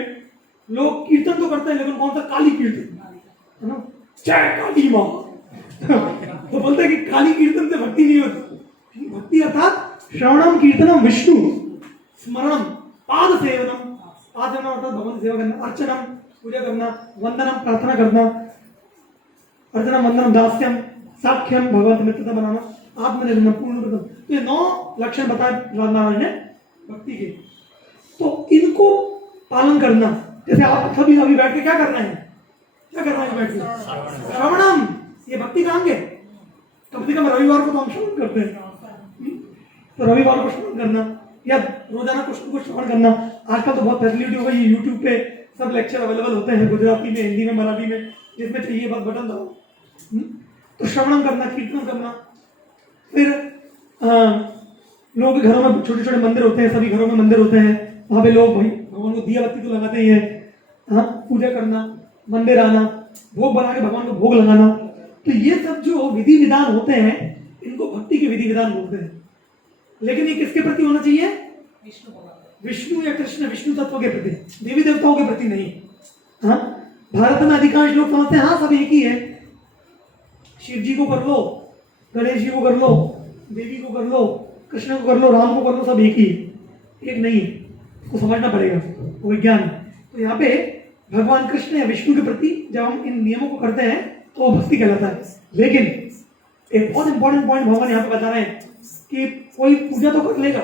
लोग कीर्तन तो करते हैं लेकिन कौन सा? काली कीर्तन, है ना, जय काली माँ। तो बोलते हैं कि काली कीर्तन से भक्ति नहीं होती। भक्ति अर्थात श्रवणम कीर्तनम विष्णु स्मरणम पाद सेवनम, पाद सेवनम अर्थात भगवान की सेवा करना, अर्चनम पूजा करना, वंदनम प्रार्थना करना, अर्चनम वंदनम दास्यम साख्यम भगवान की मित्रता बनाना, आत्मनिर्भर पूर्ण। तो ये 9 लक्षण बताए प्रहलाद महाराज ने भक्ति के। तो इनको पालन करना, जैसे आप सभी अभी बैठ के क्या करना है, क्या करना है बैठ के? श्रवणम, ये भक्ति का अंग है। कम से कम रविवार को तो हम श्रवण करते हैं, तो रविवार को श्रवण करना या रोजाना कुछ कुछ श्रवण करना। आजकल तो बहुत फैसिलिटी हो गई, यूट्यूब पे सब लेक्चर अवेलेबल होते हैं, गुजराती में, हिंदी में, मराठी में, जिसमें चाहिए बस बटन दबाओ। तो श्रवण करना, कीर्तन करना। फिर लोगों के घरों में छोटे छोटे मंदिर होते हैं, सभी घरों में मंदिर होते हैं, वहाँ पे लोग भाई भगवान को दिया बत्ती तो लगाते ही है, हाँ, पूजा करना, मंदिर आना, भोग बना के भगवान को भोग लगाना। तो ये सब जो विधि विधान होते हैं इनको भक्ति के विधि विधान बोलते हैं। लेकिन ये किसके प्रति होना चाहिए? विष्णु या कृष्ण, विष्णु तत्व के प्रति, देवी देवताओं के प्रति नहीं। हाँ, भारत में अधिकांश लोग समझते हैं हाँ सब एक ही है, शिव जी को कर लो, गणेश जी को कर लो, देवी को कर लो, कृष्ण को कर लो, राम को कर लो, सब एक ही है। एक नहीं है, उसको समझना पड़ेगा, वो विज्ञान। तो यहाँ पे भगवान कृष्ण या विष्णु के प्रति जब हम इन नियमों को करते हैं तो वो भक्ति कहलाता है। लेकिन एक बहुत इंपॉर्टेंट पॉइंट भगवान यहाँ पे बता रहे हैं कि कोई पूजा तो कर लेगा,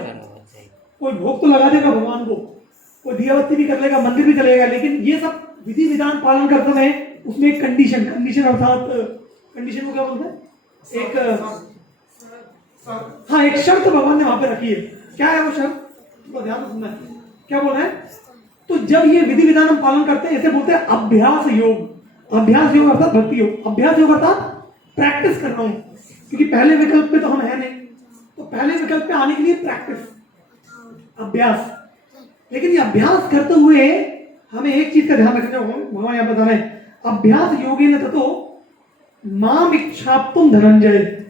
कोई भोग तो लगा देगा भगवान को, कोई दिया बत्ती भी कर लेगा, मंदिर भी चलेगा, लेकिन ये सब विधि विधान पालन करते समय उसमें एक कंडीशन अर्थात कंडीशन को क्या बोलते हैं? एक शर्त भगवान ने वहां पे रखी है। क्या है वो शर्त? तो ध्यान से सुनना। क्या बोल रहे हैं? तो जब ये विधि विधान हम पालन करते हैं, इसे बोलते हैं अभ्यास योग। अभ्यास योग अर्थात भक्ति योग। अभ्यास योग अर्थात प्रैक्टिस कर रहा हूं, क्योंकि पहले विकल्प पे तो हम है नहीं, तो पहले विकल्प पे आने के लिए प्रैक्टिस, अभ्यास। लेकिन ये अभ्यास करते हुए हमें एक चीज का ध्यान रखना होगा, भगवान यहाँ बता रहे हैं, अभ्यास योगेन ततो माम इच्छाप्तुम धनंजय,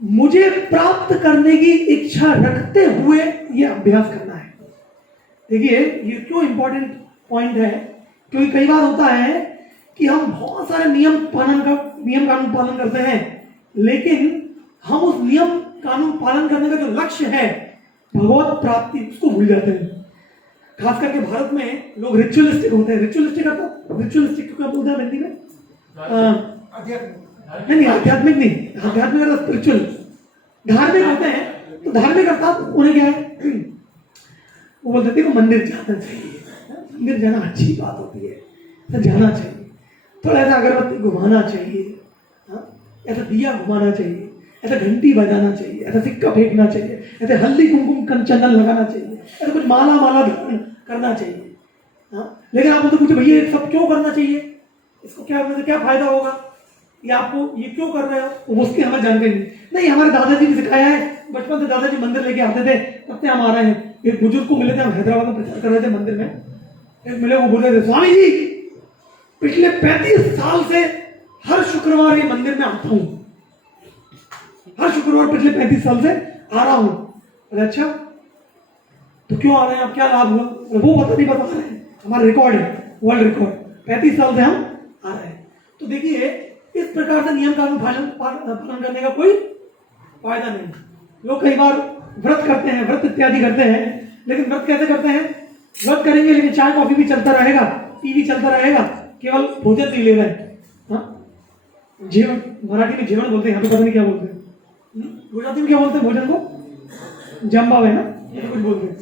मुझे प्राप्त करने की इच्छा रखते हुए ये अभ्यास करना है। देखिए ये क्यों इंपॉर्टेंट पॉइंट है, क्योंकि कई बार होता है कि हम बहुत सारे नियम कानून पालन करते हैं, लेकिन हम उस नियम कानून पालन करने का जो लक्ष्य है भगवत प्राप्ति, उसको भूल जाते हैं। खास करके भारत में लोग रिचुअलिस्टिक होते हैं। रिचुअलिस्टिक क्या बोलते हैं हिंदी में? नहीं, आध्यात्मिक नहीं, आध्यात्मिक अर्थात स्पिरिचुअल, धार्मिक होते हैं। तो धार्मिक अर्थात उन्हें क्या है, वो बोलते थे मंदिर जाना चाहिए, मंदिर जाना अच्छी बात होती है, तो जाना चाहिए, थोड़ा ऐसा अगरबत्ती घुमाना चाहिए, ऐसा दिया घुमाना चाहिए, ऐसा घंटी बजाना चाहिए, ऐसा सिक्का फेंकना चाहिए, ऐसे हल्दी कुमकुम चंदन लगाना चाहिए, ऐसा कुछ माला करना चाहिए। हाँ, लेकिन आप मुझे पूछे भैया ये सब क्यों करना चाहिए, इसको क्या करने से क्या फायदा होगा, या आपको ये क्यों कर रहे हो, तो उसकी हमें जानकारी नहीं। हमारे दादाजी ने सिखाया है, बचपन से दादाजी मंदिर लेके आते थे, तब से हम आ रहे हैं। एक बुजुर्ग को मिले थे, हम हैदराबाद में प्रचार कर रहे थे मंदिर में, एक मिले, वो बोल रहे थे स्वामी जी पिछले 35 साल से हर शुक्रवार ये मंदिर में आता हूं, हर शुक्रवार पिछले 35 साल से आ रहा हूं। अरे अच्छा, तो क्यों आ रहे हैं आप, क्या लाभ हुआ, वो पता नहीं बता रहे हैं, हमारा रिकॉर्ड है, वर्ल्ड रिकॉर्ड, 35 साल से हम आ रहे हैं। तो देखिए इस प्रकार से नियम कानून पालन करने का कोई फायदा नहीं। लोग कई बार व्रत करते हैं, व्रत इत्यादि करते हैं, लेकिन व्रत कैसे करते हैं, व्रत करेंगे लेकिन चाय कॉफी भी चलता रहेगा, टीवी चलता रहेगा, केवल भोजन नहीं ले रहे हैं। हाँ, जीवन, मराठी में जीवन बोलते हैं, यहाँ पे पता नहीं क्या बोलते हैं, गुजराती में क्या बोलते हैं भोजन को, जम्बा है ना, कुछ बोलते हैं,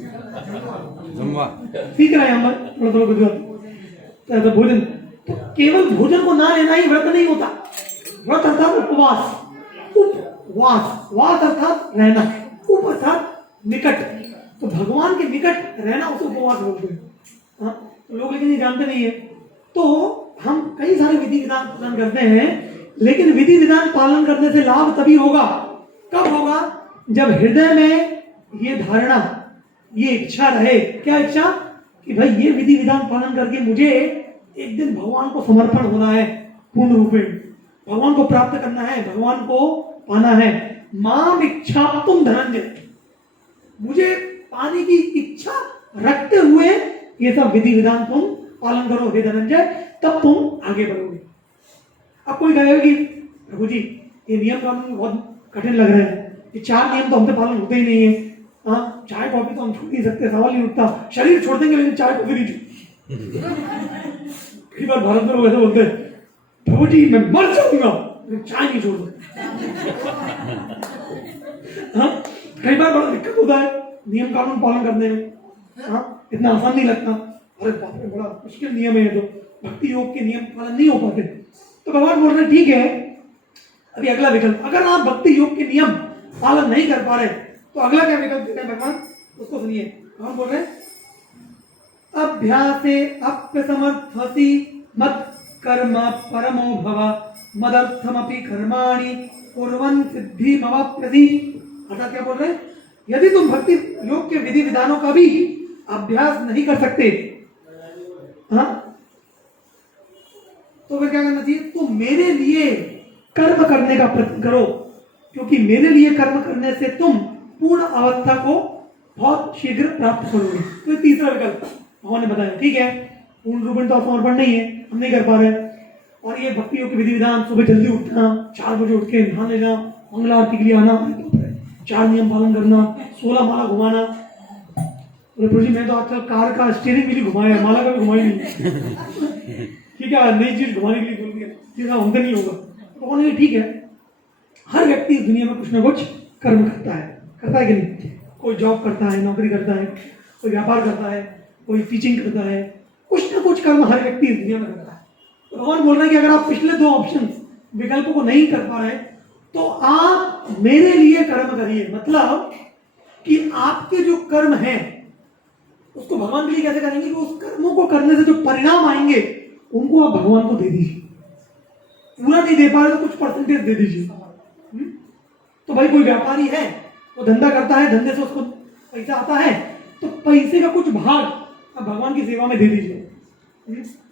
सीख रहे हैं हम थोड़ा थोड़ा गुजराती। तो भोजन, तो केवल भोजन को ना लेना ही व्रत नहीं होता। व्रत अर्थात उपवास, उपवास, वास अर्थात रहना, उप अर्थात निकट, तो भगवान के निकट रहना उसे उपवास बोलते हैं। हाँ, तो लोग लेकिन ये जानते नहीं है। तो हम कई सारे विधि विधान पालन करते हैं, लेकिन विधि विधान पालन करने से लाभ तभी होगा, कब होगा, जब हृदय में ये धारणा, ये इच्छा रहे। क्या इच्छा, कि भाई ये विधि विधान पालन करके मुझे एक दिन भगवान को समर्पण होना है, पूर्ण रूपेण भगवान को प्राप्त करना है, भगवान को पाना है। माम इच्छा तुम धनंजय, मुझे पाने की इच्छा रखते हुए ये सब विधि विधान तुम पालन करो हे धनंजय, तब तुम आगे बढ़ोगे। अब कोई कहेगा कि प्रभु जी ये नियम कानून बहुत कठिन लग रहे हैं, ये 4 नियम तो हमसे पालन होते ही नहीं है। हाँ, चाय कॉफी तो हम छोड़ नहीं सकते, सवाल नहीं उठता, शरीर छोड़ देंगे लेकिन चाय कॉफी नहीं छोड़। कई बार भारत में लोग ऐसे बोलते हैं प्रभु जी मैं मर जाऊंगा लेकिन चाय नहीं छोड़ सकता। हाँ, कई बार बड़ा दिक्कत होता है नियम कानून पालन करने में। हाँ, इतना आसान नहीं लगता, अरे बाप रे बड़ा मुश्किल नियम है ये, तो भक्ति योग के नियम पालन नहीं हो पाते। तो भगवान बोल रहे ठीक है, अभी अगला विकल्प, अगर आप भक्ति योग के नियम पालन नहीं कर पा रहे तो अगला क्या विकल्प देते हैं भगवान, उसको सुनिए। भगवान बोल रहे अभ्यासे अप्यसमर्थसी मत कर्म परमो भव मदर्थमपि कर्माणि कुर्वन् सिद्धिमवाप्स्यसि। अर्थात क्या बोल रहे हैं, यदि तुम भक्ति योग के विधि विधानों का भी अभ्यास नहीं कर सकते, हाँ, तो फिर क्या करना चाहिए, तुम मेरे लिए कर्म करने का प्रयत्न करो, क्योंकि मेरे लिए कर्म करने से तुम पूर्ण अवस्था को बहुत शीघ्र प्राप्त करोगे। तो ये तीसरा विकल्प भगवान ने बताया। ठीक है, पूर्ण रूपेण तो समर्पण नहीं है, हम नहीं कर पा रहे, और ये भक्ति योग के विधि विधान, सुबह जल्दी उठना, 4 बजे उठ के नहा लेना, मंगला आरती के लिए आना, 4 नियम पालन करना, 16 माला घुमाना। प्रभु जी मैं तो आजकल कार का स्टीयरिंग भी घुमाया, माला का भी घुमाई नहीं। ठीक है, नई चीज घुमाने के लिए बोल दिया, जिसका हमसे नहीं होगा। तो कौन है, ठीक है, हर व्यक्ति इस दुनिया में कुछ ना कुछ कर्म करता है कि नहीं। कोई जॉब करता है, नौकरी करता है, कोई व्यापार करता है, कोई टीचिंग करता है, कुछ ना कुछ कर्म हर व्यक्ति इस दुनिया में करता है। तो भगवान बोल रहे हैं कि अगर आप पिछले 2 ऑप्शन विकल्पों को नहीं कर पा रहे तो आप मेरे लिए कर्म करिए। मतलब कि आपके जो कर्म हैं उसको भगवान के लिए कैसे करेंगे, कि उस कर्मों को करने से जो परिणाम आएंगे उनको आप भगवान को दे दीजिए। पूरा नहीं दे पा रहे तो कुछ परसेंटेज दे दीजिए। तो भाई कोई व्यापारी है, वो धंधा करता है, धंधे से उसको पैसा आता है, तो पैसे का कुछ भाग आप भगवान की सेवा में दे दीजिए।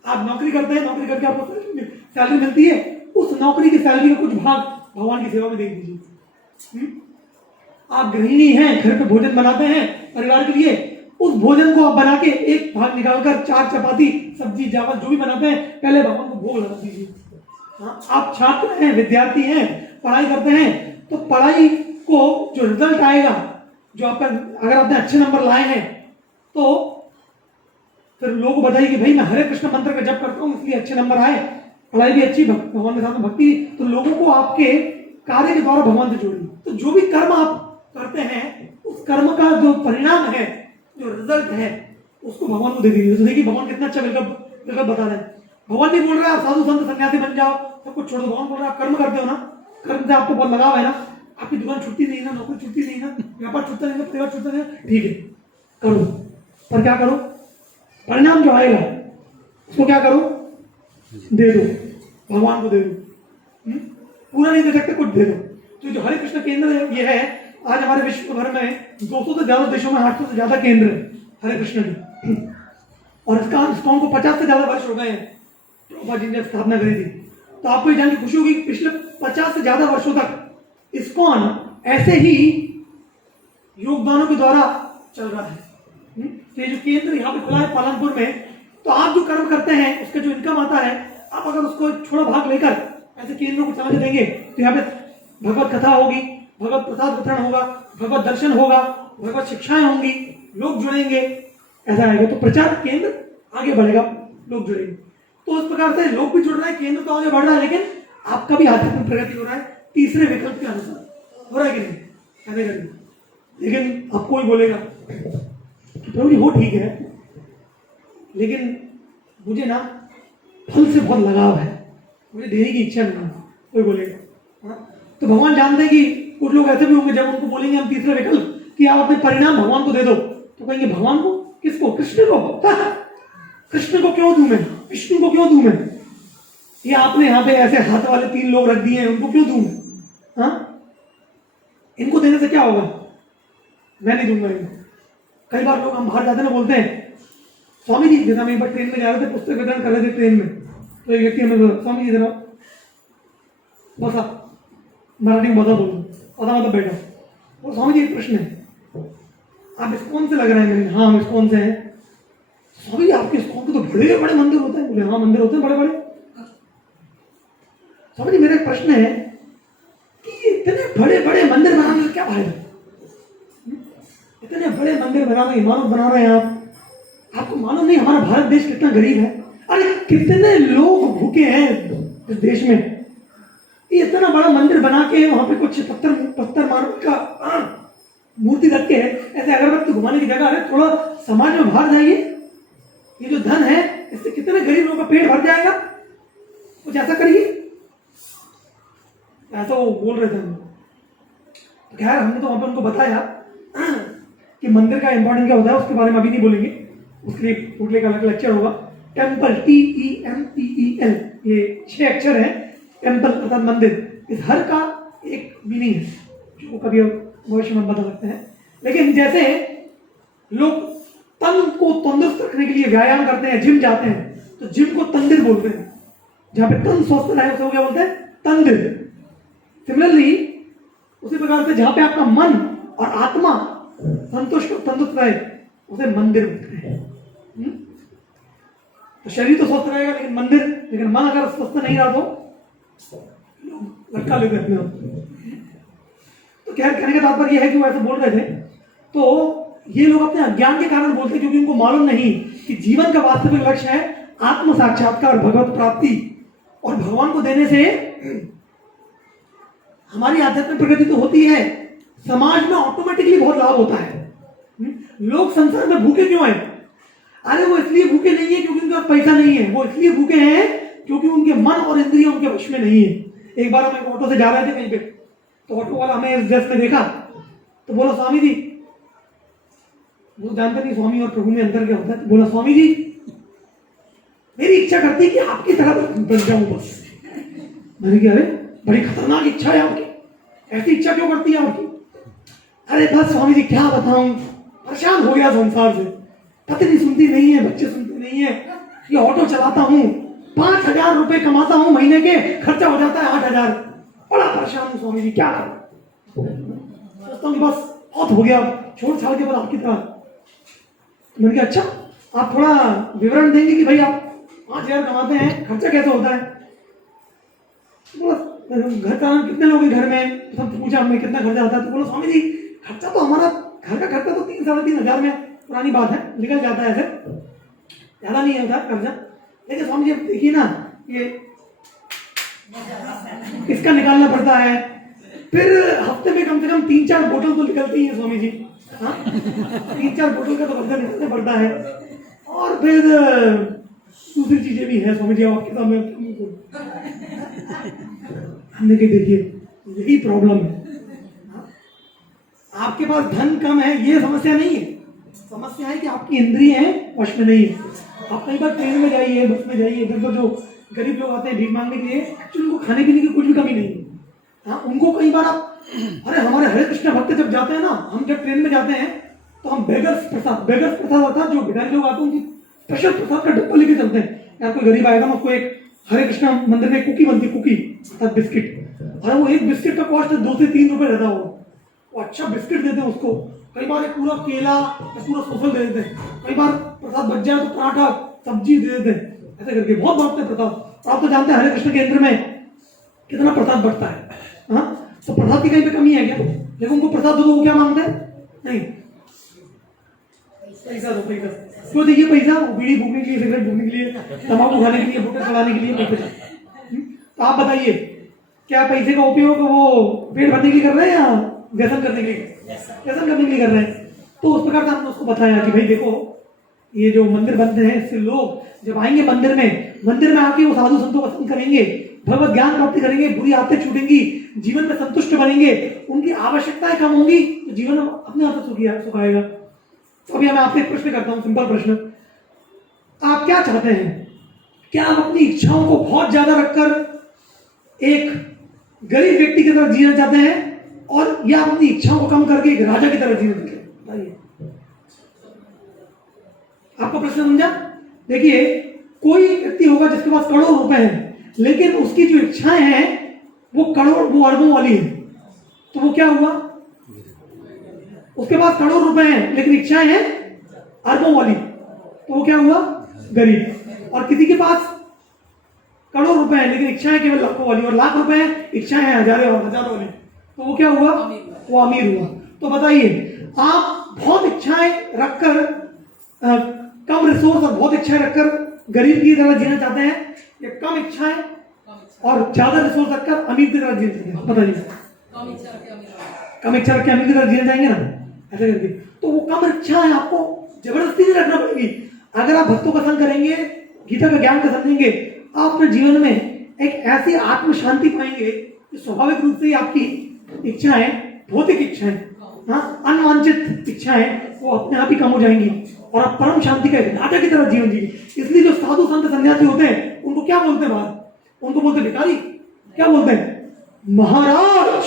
आप नौकरी करते हैं, नौकरी करके आपको सैलरी मिलती है, उस नौकरी की सैलरी का कुछ भाग भगवान की सेवा में दे दीजिए। आप गृहिणी हैं, घर पे भोजन बनाते हैं परिवार के लिए, उस भोजन को आप बना के एक भाग निकालकर 4 चपाती सब्जी चावल जो भी बनाते हैं पहले भगवान को भोग लगा दीजिए। आप छात्र हैं, विद्यार्थी हैं, पढ़ाई करते हैं, तो पढ़ाई को जो रिजल्ट आएगा, जो आपका, अगर आपने अच्छे नंबर लाए हैं तो फिर लोगों को बताइए कि भाई मैं हरे कृष्ण मंत्र का जप करता हूँ इसलिए अच्छे नंबर आए, पढ़ाई भी अच्छी, भगवान के साथ में भक्ति, तो लोगों को आपके कार्य के द्वारा भगवान से जोड़िए। तो जो भी कर्म आप करते हैं उस कर्म का जो परिणाम है, जो रिजल्ट है, उसको भगवान को दे दीजिए। तो देखिए भगवान कितना अच्छा विकल्प बता रहे हैं। भगवान नहीं बोल रहे आप साधु संत सन्यासी बन जाओ, सब कुछ छोड़ दो। भगवान बोल रहे आप कर्म करते हो ना, कर्म से आपको बहुत लगाव है ना, आपकी दुकान छुट्टी नहीं ना, नौकरी छुट्टी नहीं ना, व्यापार छुट्टा नहीं ना, परिवार छुट्टा नहीं, ठीक है करो, पर क्या करो, परिणाम जो आएगा उसको क्या करो, दे दो, भगवान को दे दो। पूरा नहीं दे सकते, कुछ दे दो। तो जो हरे कृष्ण केंद्र ये है, आज हमारे विश्व भर में 200 से ज्यादा देशों में 800 से ज्यादा केंद्र है हरे कृष्ण के, और इसको 50 से ज्यादा वर्ष हो गए हैं प्रभुपाद जी ने स्थापना करी थी। तो आपको ये जान के खुशी होगी कि पिछले 50 से ज्यादा वर्षों तक इस्कॉन ऐसे ही योगदानों के द्वारा चल रहा है। तो ये जो केंद्र यहाँ पे खुला है पालनपुर में, तो आप जो कर्म करते हैं उसका जो इनकम आता है, आप अगर उसको थोड़ा भाग लेकर ऐसे केंद्रों को चलाने देंगे तो यहाँ पे भगवत कथा होगी, भगवत प्रसाद वितरण होगा, भगवत दर्शन होगा, भगवत शिक्षाएं होंगी, लोग जुड़ेंगे, ऐसा आएगा। तो प्रचार केंद्र आगे बढ़ेगा, लोग जुड़ेंगे। तो उस प्रकार से लोग भी जुड़ रहे हैं, केंद्र तो आगे बढ़ रहा है, लेकिन आपका भी आध्यात्मिक प्रगति हो रहा है तीसरे विकल्प के अनुसार। हो रहा है कि नहीं? ऐसे करिए। लेकिन अब कोई बोलेगा कि प्रभु जी वो ठीक है, लेकिन मुझे ना फल से बहुत लगाव है, मुझे देने की इच्छा नहीं है, कोई बोलेगा। हाँ? तो भगवान जानते हैं कि कुछ लोग ऐसे भी होंगे, जब उनको बोलेंगे हम तीसरे विकल्प कि आप अपने परिणाम भगवान को दे दो, तो कहेंगे भगवान को? किसको? कृष्ण को? कृष्ण को क्यों दूं मैं, विष्णु को क्यों दूं मैं? ये आपने यहाँ पे ऐसे हाथ वाले 3 लोग रख दिए हैं, उनको क्यों दूं मैं? हाँ, इनको देने से क्या होगा? मैं नहीं दूंगा इनको। कई बार लोग, हम बाहर जाते ना, बोलते हैं स्वामी जी, जैसा हम एक बार ट्रेन में जा रहे थे, पुस्तक वितरण कर रहे थे ट्रेन में, तो एक व्यक्ति हमें बोला स्वामी जी देना, बस आप मराठी में बता बोलो, पता मतलब बैठा। और स्वामी जी एक प्रश्न है, आप इस्कॉन से लग रहे हैं? हाँ हम इस्कॉन से हैं। स्वामी जी आपके इस्कॉन के तो बड़े बड़े मंदिर होते हैं। बोले हाँ मंदिर होते हैं बड़े बड़े। स्वामी जी मेरा एक प्रश्न है कि इतने बड़े बड़े मंदिर बनाने से क्या फायदा? इतने बड़े मंदिर बनाना, इमारत बना रहे हैं आप, आपको मालूम नहीं हमारा भारत देश कितना गरीब है? अरे कितने लोग भूखे हैं इस देश में, ये इतना बड़ा मंदिर बना के वहां पे कुछ पत्थर मार्बल का मूर्ति रख के ऐसे अगरबत्ती घुमाने की जगह, अरे थोड़ा समाज में बाहर जाइए, ये जो धन है इससे कितने गरीब लोगों का पेट भर जाएगा, कुछ ऐसा करिए। ऐसा वो बोल रहे थे हम। तो खैर हमने तो वहां पर उनको बताया कि मंदिर का इंपॉर्टेंट क्या होता है, उसके बारे में अभी नहीं बोलेंगे, उसके लिए पूछने का अलग लेक्चर होगा। टेम्पल, TEMPEL, ये 6 अक्षर हैं, टेम्पल अर्थात मंदिर। इस हर का एक मीनिंग है जो कभी भविष्य में बता सकते हैं। लेकिन जैसे लोग तन को तंदुरुस्त रखने के लिए व्यायाम करते हैं, जिम जाते हैं, तो जिम को तंदिर बोलते हैं। जहां पे तन स्वस्थ रहे उसे क्या बोलते हैं? तंदिर। सिमिलरली उसी प्रकार से जहां पे आपका मन और आत्मा संतुष्ट तंदुरुस्त रहे उसे मंदिर बोलते हैं। तो शरीर तो स्वस्थ रहेगा लेकिन मंदिर, लेकिन मन अगर स्वस्थ नहीं रहा तो लटका लेते अपने आप। तो क्या कहने का तात्पर्य यह है कि वो ऐसे बोल रहे थे, तो ये लोग अपने अज्ञान के कारण बोलते हैं, क्योंकि उनको मालूम नहीं कि जीवन का वास्तविक लक्ष्य है आत्म साक्षात्कार, भगवत प्राप्ति, और भगवान को देने से हमारी आध्यात्मिक प्रगति तो होती है, समाज में ऑटोमेटिकली बहुत लाभ होता है। लोग संसार में भूखे क्यों हैं? अरे वो इसलिए भूखे नहीं है क्योंकि उनके पास पैसा नहीं है, वो इसलिए भूखे हैं क्योंकि उनके मन और इंद्रिय उनके वश में नहीं है। एक बार हम एक ऑटो से जा रहे थे कहीं पे, तो ऑटो वाला हमें इस ड्रेस में देखा तो बोला स्वामी जी, वो जानते नहीं स्वामी और प्रभु में अंतर क्या होता है, बोला स्वामी जी मेरी इच्छा करती है कि आपकी तरह बन जाऊं बस। मैंने कहा अरे बड़ी खतरनाक इच्छा है आपकी, ऐसी इच्छा क्यों करती है आपकी? अरे बस स्वामी जी क्या बताऊं, परेशान हो गया संसार से, पत्नी सुनती नहीं है, बच्चे सुनते नहीं है, ये ऑटो चलाता हूं, 5,000 रुपए कमाता हूं महीने के, खर्चा हो जाता है 8,000, बड़ा परेशान हूं स्वामी जी, क्या करूं? सोचता हूं बस बहुत हो गया, छोड़ छाड़ के बाद आपकी तरह। मैंने कहा अच्छा आप थोड़ा विवरण देंगे कि भाई आप 5,000 कमाते हैं, खर्चा कैसे होता है? घर का कितने लोग हैं घर में, सब पूछा हमने कितना खर्चा आता है, तो बोलो स्वामी जी खर्चा तो हमारा घर का खर्चा तो 3-3,500 में, पुरानी बात है, निकल जाता है, ऐसे ज्यादा नहीं होता खर्चा। लेकिन स्वामी जी देखिए ना, ये इसका निकालना पड़ता है, फिर हफ्ते में कम से कम 3-4 बोतल तो निकलती है स्वामी जी। हाँ 3-4 बोतल का तो खर्चा निकालना पड़ता है, और फिर दूसरी चीजें भी है स्वामी जी आपके सामने। हमने कहा देखिए यही प्रॉब्लम है, आपके पास धन कम है ये समस्या नहीं है, समस्या है कि आपकी इंद्रिय है वश में नहीं है। आप कई बार ट्रेन में जाइए, बस में जाइए, इधर तो जो गरीब लोग आते हैं भीख मांगने के लिए, एक्चुअली उनको खाने पीने की कुछ भी कमी नहीं है। हाँ, उनको कई बार आप, अरे हमारे हरे कृष्ण भक्त जब जाते हैं ना, हम जब ट्रेन में जाते हैं तो हम बेगर्स प्रसाद होता है, जो भिखारी लोग आते हैं उनकी स्पेशल प्रसाद का डब्बा लेके चलते हैं। यार कोई गरीब आएगा ना, उसको एक हरे कृष्ण मंदिर में कुकी बनती है, कुकी अर्थात बिस्किट, और वो एक बिस्किट का कॉस्ट 2 से 3 रुपए रहता हो, वो अच्छा बिस्किट देते हैं उसको। कई बार एक पूरा केला या पूरा सोसल दे देते हैं, कई बार प्रसाद बच जाए तो पराठा सब्जी दे देते हैं, ऐसे करके बहुत बांटते हैं प्रसाद। आप तो जानते हैं हरे कृष्ण केंद्र में कितना प्रसाद बढ़ता है। हाँ, तो प्रसाद की कहीं पे कमी है क्या? लेकिन उनको प्रसाद दो तो वो क्या मांगते हैं? नहीं, पैसा दो, पैसा क्यों देखिए, पैसा बीड़ी फूकने के लिए, सिगरेट फूकने के लिए, तंबाकू खाने के लिए, फोटो चलाने के लिए पैसा। तो आप बताइए, क्या पैसे का उपयोग वो पेट भरने के लिए कर रहे हैं या व्यसन करने के लिए? व्यसन करने के लिए कर रहे हैं। तो उस प्रकार से हमने उसको बताया कि भाई देखो, ये जो मंदिर बनते हैं, इससे लोग जब आएंगे मंदिर में आके वो साधु संतों का संग करेंगे, भगवत ज्ञान प्राप्त करेंगे, बुरी आदतें छूटेंगी, जीवन में संतुष्ट बनेंगे, उनकी आवश्यकताएं कम होंगी, तो जीवन अपने आप से सुख आएगा। तो अभी मैं आपसे एक प्रश्न करता हूं, सिंपल प्रश्न, आप क्या चाहते हैं? क्या आप अपनी इच्छाओं को बहुत ज्यादा रखकर एक गरीब व्यक्ति की तरह जीना चाहते हैं, और या अपनी इच्छाओं को कम करके एक राजा की तरह जीना चाहते हैं? बताइए, आपका प्रश्न समझा? देखिए, कोई व्यक्ति होगा जिसके पास करोड़ों रुपए हैं, लेकिन उसकी जो इच्छाएं हैं वो अरबों वाली है, तो वो क्या हुआ? उसके पास करोड़ों रुपए हैं लेकिन इच्छाएं हैं अरबों वाली, तो वो क्या हुआ? गरीब। और किसी के पास करोड़ों रुपए हैं लेकिन इच्छाएं केवल लाखों वाली, और लाख रुपए हैं, इच्छाएं हैं हजारों वाली, तो वो क्या हुआ? वो अमीर हुआ। तो बताइए, आप बहुत इच्छाएं रखकर, कम रिसोर्स और बहुत इच्छाएं रखकर गरीब की तरह जीना चाहते हैं, या कम इच्छाएं और ज्यादा रिसोर्स रखकर अमीर की तरह जीना चाहते हैं? बताइए। कम इच्छा रख के अमीर की तरह जीना चाहेंगे ना, ऐसे करके। तो वो कम इच्छाएं आपको जबरदस्ती नहीं रखना पड़ेगी। अगर आप भक्तों का संग करेंगे, गीता का ज्ञान का समझेंगे, आप अपने जीवन में एक ऐसी आत्म शांति पाएंगे कि स्वाभाविक रूप से आपकी इच्छाएं, भौतिक इच्छाएं, हाँ, अनवांछित इच्छाएं, वो अपने आप ही कम हो जाएंगी, और आप परम शांति का राजा की तरह जीवन जिएंगे। इसलिए जो साधु संत सन्यासी होते हैं उनको क्या बोलते हैं? बाहर उनको बोलते भिखारी, क्या बोलते हैं? महाराज।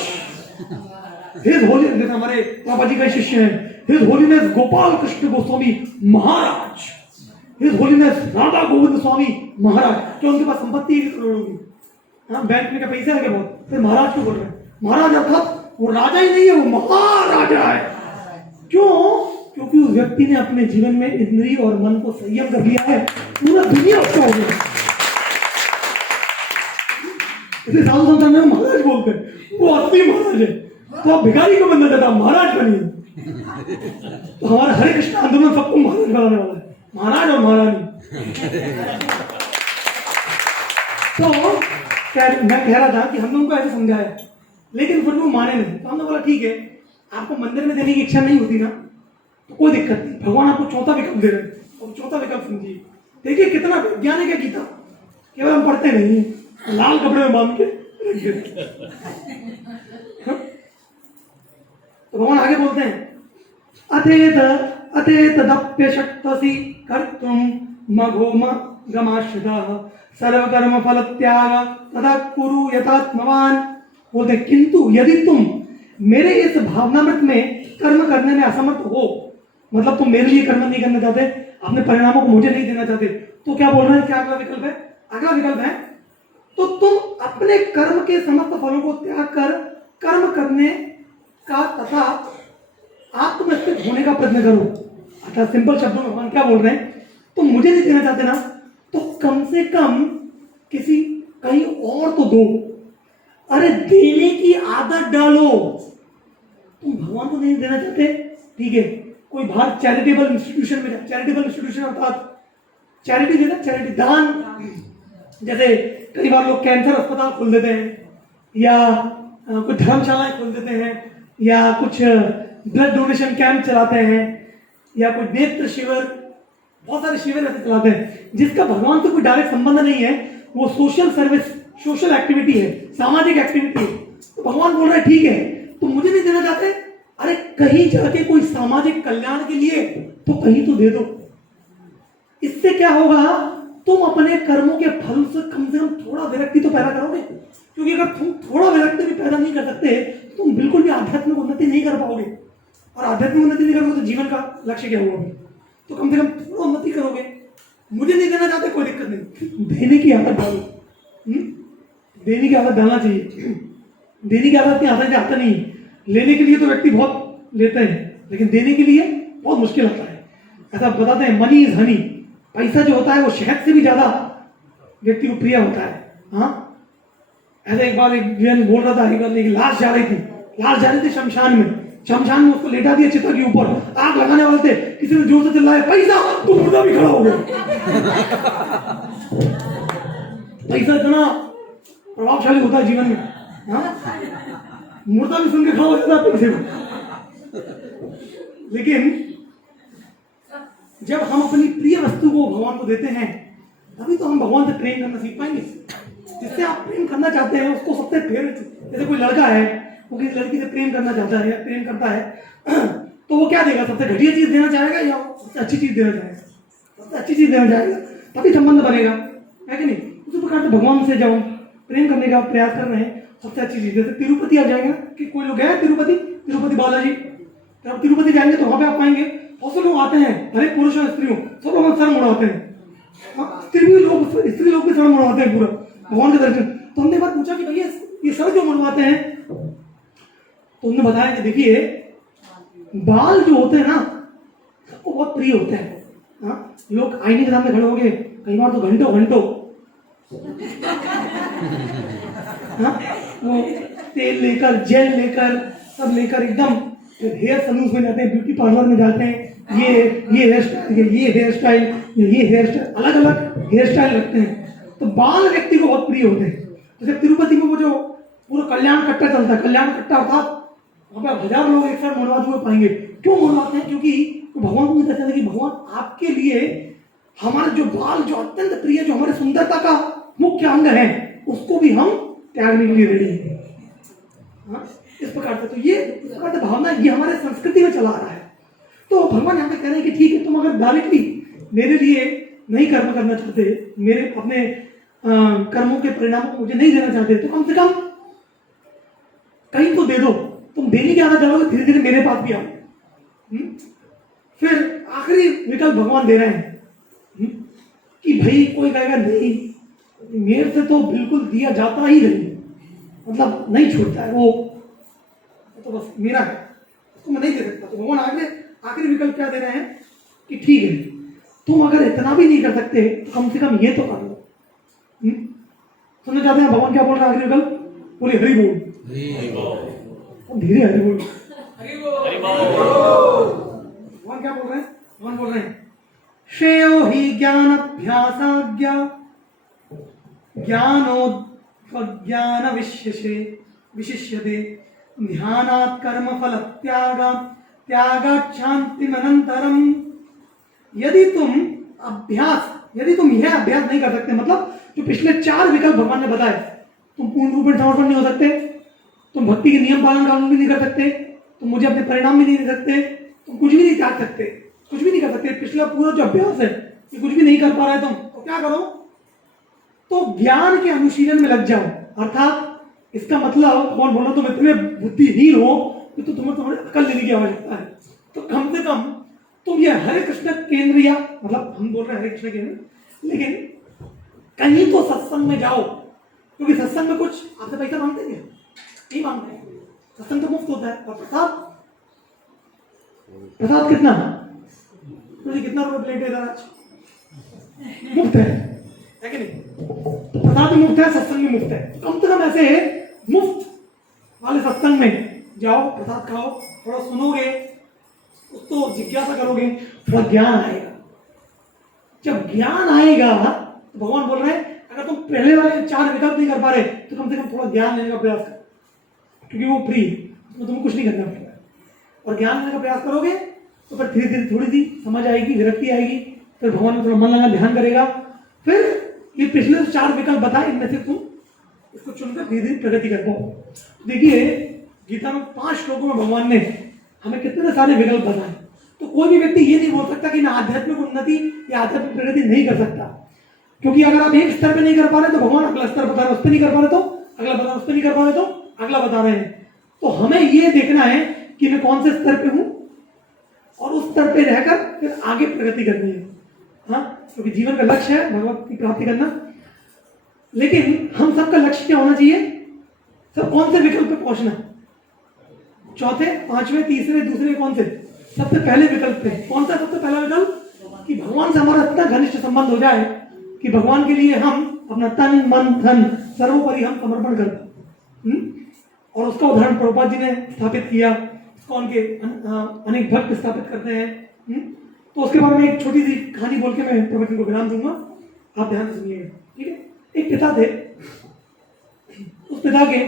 हिज होली, हमारे बाबा जी का शिष्य हैं, हिज होलीनेस गोपाल कृष्ण गोस्वामी महाराज, हिज होलीनेस राधा गोविंद स्वामी महाराज। क्यों? उनके पास संपत्ति है करोड़ों की, हाँ, बैंक में क्या पैसे लगे बहुत, फिर महाराज क्यों बोल रहे हैं? महाराज अर्थात वो राजा ही नहीं है, वो महाराजा है। क्यों? क्योंकि उस व्यक्ति ने अपने जीवन में इंद्रिय और मन को संयम कर लिया है, पूरा दुनिया उसका हो गया। इसलिए साधु संत में महाराज बोलते हैं, वो असली महाराज है। तो आप भिखारी को बनना चाहता, महाराज बनिए। तो हमारा हरे कृष्ण आंदोलन सबको महाराज बनाने वाला है, महाराज और महारानी। तो मैं कह रहा था कि हमने उनको ऐसे समझाया, लेकिन फिर वो माने नहीं। तो हमने बोला ठीक है, आपको मंदिर में देने की इच्छा नहीं होती ना, तो कोई दिक्कत नहीं, भगवान आपको चौथा विकल्प दे रहे हैं, और चौथा विकल्प समझिए। देखिए कितना वैज्ञानिक है गीता, केवल हम पढ़ते नहीं, लाल कपड़े में बांध के। तो भगवान आगे बोलते हैं, अथेतदप्य शक्तसि कर्तुम मघोम गमाश्रितः सर्वकर्म फल त्याग तदा कुरु यथात्मवान। बोलते किंतु यदि तुम मेरे इस भावनामृत में कर्म करने में असमर्थ हो, मतलब तुम मेरे लिए कर्म नहीं करना चाहते, अपने परिणामों को मुझे नहीं देना चाहते, तो क्या बोल रहे हैं? क्या अगला विकल्प है? अगला विकल्प है, तो तुम अपने कर्म के समस्त फलों को त्याग कर कर्म करने का तथा आत्मस्थित होने का प्रयत्न करो। अर्थात सिंपल शब्दों में भगवान क्या बोल रहे हैं? तुम मुझे नहीं देना चाहते ना, तो कम से कम किसी कहीं और तो दो। अरे देने की आदत डालो। तुम भगवान को नहीं देना चाहते, ठीक है, कोई बाहर चैरिटेबल इंस्टीट्यूशन में, चैरिटेबल इंस्टीट्यूशन अर्थात चैरिटी देना, चैरिटी दान, जैसे कई बार लोग कैंसर अस्पताल खोल देते हैं, या कुछ धर्मशालाएं खोल देते हैं, या कुछ ब्लड डोनेशन कैंप चलाते हैं, या कोई नेत्र शिविर, बहुत सारे शिविर ऐसे चलाते हैं जिसका भगवान से कोई डायरेक्ट संबंध नहीं है, वो सोशल सर्विस, सोशल एक्टिविटी है, सामाजिक एक्टिविटी है। तो भगवान बोल रहे हैं ठीक है, तुम मुझे नहीं देना चाहते, अरे कहीं जाके कोई सामाजिक कल्याण के लिए तो कहीं तो दे दो। इससे क्या होगा, तुम अपने कर्मों के फल से कम थोड़ा विरक्ति तो पैदा करोगे, क्योंकि अगर तुम थोड़ा विरक्ति भी पैदा नहीं कर सकते तो तुम बिल्कुल भी आध्यात्मिक उन्नति नहीं कर पाओगे, और आध्यात्मिक उन्नति नहीं करोगे तो जीवन का लक्ष्य क्या होगा? तो कम से कम थोड़ा उन्नति करोगे। मुझे नहीं देना चाहते, कोई दिक्कत नहीं, देने की आदत डालो। देने की आदत डालना चाहिए। देने की आदत की आदत से आता नहीं। लेने के लिए तो व्यक्ति बहुत लेते हैं, लेकिन देने के लिए बहुत मुश्किल आता है। ऐसा बताते हैं, मनी इज हनी, पैसा जो होता है वो शहद से भी ज्यादा व्यक्ति को प्रिय होता है। हाँ, ऐसा एक बार एक जन बोल रहा था, एक लाश जा रही थी शमशान में उसको लेटा दिया चिता के ऊपर, आग लगाने वाले थे, किसी ने जोर से चिल्लाया, पैसा, तो मुर्दा भी खड़ा हो गया। पैसा इतना प्रभावशाली होता है जीवन में। हाँ, मुर्दा भी सुन के खड़ा हो जाता है पैसे में। लेकिन जब हम अपनी प्रिय वस्तु को भगवान को देते हैं, तभी तो हम भगवान से प्रेम करना सीख पाएंगे। जिससे आप प्रेम करना चाहते हैं उसको सबसे फेवरेट, जैसे कोई लड़का है वो किसी लड़की से प्रेम करना चाहता है या प्रेम करता है, तो वो क्या देगा? सबसे घटिया चीज देना चाहेगा या सबसे अच्छी चीज देना चाहेगा? सबसे अच्छी चीज देना चाहेगा, तभी संबंध बनेगा, है कि नहीं? उसी प्रकार से भगवान से जब हम प्रेम करने का प्रयास कर रहे हैं, सबसे अच्छी चीज, जैसे तिरुपति आप जाएंगे ना, कि कोई लोग गए तिरुपति बालाजी, तो आप तिरुपति जाएंगे तो वहां पे आप पाएंगे बहुत से लोग आते हैं, हर एक पुरुष और स्त्रियों, सब लोग सर मुड़ाते हैं। स्त्री लोग भी सर मुड़ाते हैं पूरा भगवान के दर्शन। तो हमने बात पूछा कि भैया ये सर जो मुड़वाते हैं, तो उन्होंने बताया कि देखिए, बाल जो होते हैं ना सबको बहुत प्रिय होते हैं। हाँ, लोग आईने के सामने खड़े हो गए कई बार तो घंटों हाँ, वो तेल लेकर, जेल लेकर, सब लेकर एकदम हेयर सलून में जाते हैं, ब्यूटी पार्लर में जाते हैं, ये हेयर स्टाइल, अलग अलग हेयर स्टाइल रखते हैं। तो बाल व्यक्ति को बहुत प्रिय होते हैं। तो जब तिरुपति में वो जो पूरा कल्याण कट्टा चलता है, कल्याण कट्टा अर्थात वहाँ पे 1000 लोग एक साथ मुड़वाते हुए पाएंगे। क्यों मुड़वाते हैं? क्योंकि भगवान को कहते हैं कि भगवान आपके लिए हमारे जो बाल जो अत्यंत प्रिय, जो हमारे सुंदरता का मुख्य अंग है, उसको भी हम त्यागने के लिए रेडी हैं। हाँ, इस प्रकार से, तो ये इस प्रकार से भावना ये हमारे संस्कृति में चला आ रहा है। तो भगवान यहाँ पे कह रहे हैं कि ठीक है, तुम अगर डायरेक्टली मेरे लिए नहीं कर्म करना चाहते, मेरे अपने कर्मों के परिणामों को मुझे नहीं देना चाहते, तो कम से कम कहीं तो दे दो। तुम देने की आदत डालोगे, धीरे धीरे मेरे पास भी आओ। फिर आखिरी विकल्प भगवान दे रहे हैं कि भाई कोई कहेगा नहीं, मेरे से तो बिल्कुल दिया जाता ही नहीं, मतलब नहीं छूटता है, वो तो बस मेरा है, उसको मैं नहीं दे सकता। तो भगवान आखिरी विकल्प क्या दे रहे हैं कि ठीक है, तुम अगर इतना भी नहीं कर सकते तो कम से कम ये तो कर लो। सुनना चाहते हैं भगवान क्या बोल रहे हैं? आखिरी विकल्प बोलिए, हरि बोल, धीरे हरि बोल। भगवान क्या बोल रहे हैं? भगवान बोल रहे हैं, श्रेयो ही ज्ञानाभ्यासाज्ञा ज्ञान विशिष्यते ध्यानात् कर्म फल त्यागात् शान्तिमनन्तरम्। यदि तुम यह अभ्यास नहीं कर सकते, मतलब जो पिछले 4 विकल्प भगवान ने बताए, तुम पूर्ण रूप में समर्पण नहीं हो सकते, तुम भक्ति के नियम पालन कानून भी नहीं कर सकते, तुम मुझे अपने परिणाम भी नहीं दे सकते, तुम कुछ भी नहीं त्याग सकते, कुछ भी नहीं कर सकते, पिछला पूरा जो अभ्यास है ये कुछ भी नहीं कर पा रहे तुम, तो क्या करो? तो ज्ञान के अनुशीलन में लग जाओ। अर्थात इसका मतलब कौन बोल रहा, तुम इतने बुद्धिहीन हो कि तो तुम्हें तुम्हारी अकल लेने की आवश्यकता है। तो कम से कम तुम ये हरे कृष्ण केंद्र, या मतलब हम बोल रहे हैं हरे कृष्ण केंद्र, लेकिन कहीं तो सत्संग में जाओ, क्योंकि सत्संग में कुछ आपसे पैसा मांगते हैं? नहीं मांगते हैं, सत्संग तो मुफ्त होता है। और प्रसाद कितना कितना रुपए प्लेट है? आज मुफ्त है कि नहीं? प्रसाद भी मुफ्त है, सत्संग भी मुफ्त है। कम से कम ऐसे मुफ्त वाले सत्संग में जाओ, प्रसाद खाओ, थोड़ा सुनोगे, तो जिज्ञासा करोगे, थोड़ा ज्ञान आएगा। जब ज्ञान आएगा तो भगवान बोल रहे हैं, अगर तुम पहले वाले 4 विकल्प नहीं कर पा रहे तो कम से कम थोड़ा ज्ञान लेने का प्रयास करो, क्योंकि वो फ्री है, तो तुम्हें कुछ नहीं करना पड़ेगा। और ज्ञान लेने का प्रयास करोगे तो फिर धीरे धीरे थोड़ी सी समझ आएगी, विरक्ति आएगी, फिर भगवान में थोड़ा मन लगा ध्यान करेगा। फिर ये पिछले 4 विकल्प बताए, इनमें से तुम इसको चुनकर धीरे धीरे प्रगति कर पाओ। देखिए, गीता में 5 श्लोकों में भगवान ने हमें कितने सारे विकल्प बताए। तो कोई भी व्यक्ति ये नहीं बोल सकता कि मैं आध्यात्मिक उन्नति या आध्यात्मिक प्रगति नहीं कर सकता, क्योंकि अगर आप एक स्तर पे नहीं कर पा रहे तो भगवान अगला स्तर बता रहे हैं, उस पर नहीं कर पा रहे तो अगला बता, उस पर नहीं कर पा रहे तो अगला बता रहे हैं। तो हमें ये देखना है कि मैं कौन से स्तर पे हूं और उस स्तर पे रहकर फिर आगे प्रगति करनी है। हाँ, क्योंकि जीवन का लक्ष्य है भगवत की प्राप्ति करना। लेकिन हम सबका लक्ष्य क्या होना चाहिए? सब कौन से विकल्प पे पहुंचना? चौथे, पांचवें, तीसरे, दूसरे, कौन से? सबसे पहले विकल्प पे। कौन सा सबसे पहला विकल्प? कि भगवान से हमारा इतना घनिष्ठ संबंध हो जाए कि भगवान के लिए हम अपना तन मन धन सर्वोपरि हम समर्पण कर दें। और उसका उदाहरण प्रभुपाद जी ने स्थापित किया, उसको उनके अनेक भक्त स्थापित करते हैं। तो उसके बारे में एक छोटी सी कहानी बोल के मैं प्रवचन को विराम दूंगा, आप ध्यान से सुनिएगा, ठीक है। एक पिता थे, उस पिता के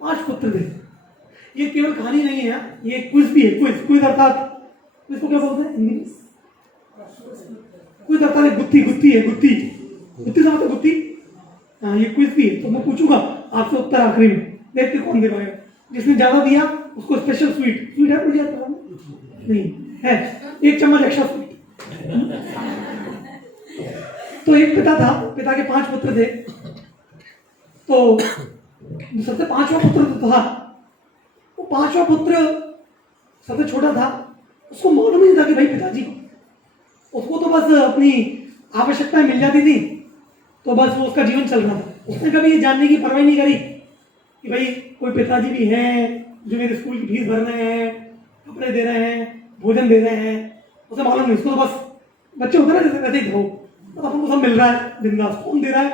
5 पुत्र थे। ये केवल कहानी नहीं है, ये क्विज भी है। क्विज अर्थात क्विज को क्या बोलते हैं हिंदी में? क्विज अर्थात गुत्थी है, गुत्थी समझते? गुत्थी, हाँ, ये क्विज भी है। तो मैं पूछूंगा आपसे उत्तर आखिरी में, देखते कौन दे पाएगा। जिसने ज्यादा दिया उसको स्पेशल स्वीट है, मुझे नहीं है, 1 चम्मच एक्स्ट्रा स्वीट। तो एक पिता था, पिता के 5 पुत्र थे। तो सबसे 5वां पुत्र तो था, वो 5वां पुत्र सबसे छोटा था। उसको मालूम ही नहीं था कि भाई पिताजी, उसको तो बस अपनी आवश्यकताएं मिल जाती थी, तो बस वो उसका जीवन चल रहा था। उसने कभी ये जानने की परवाह नहीं करी कि भाई कोई पिताजी भी हैं जो मेरे स्कूल की फीस भर रहे हैं, कपड़े दे रहे हैं, भोजन दे रहे हैं। उसे मालूम नहीं, उसको तो बस बच्चे होते ना जैसे वैसे ही हो, तो अपन को सब मिल रहा है बिंदास। कौन दे रहा है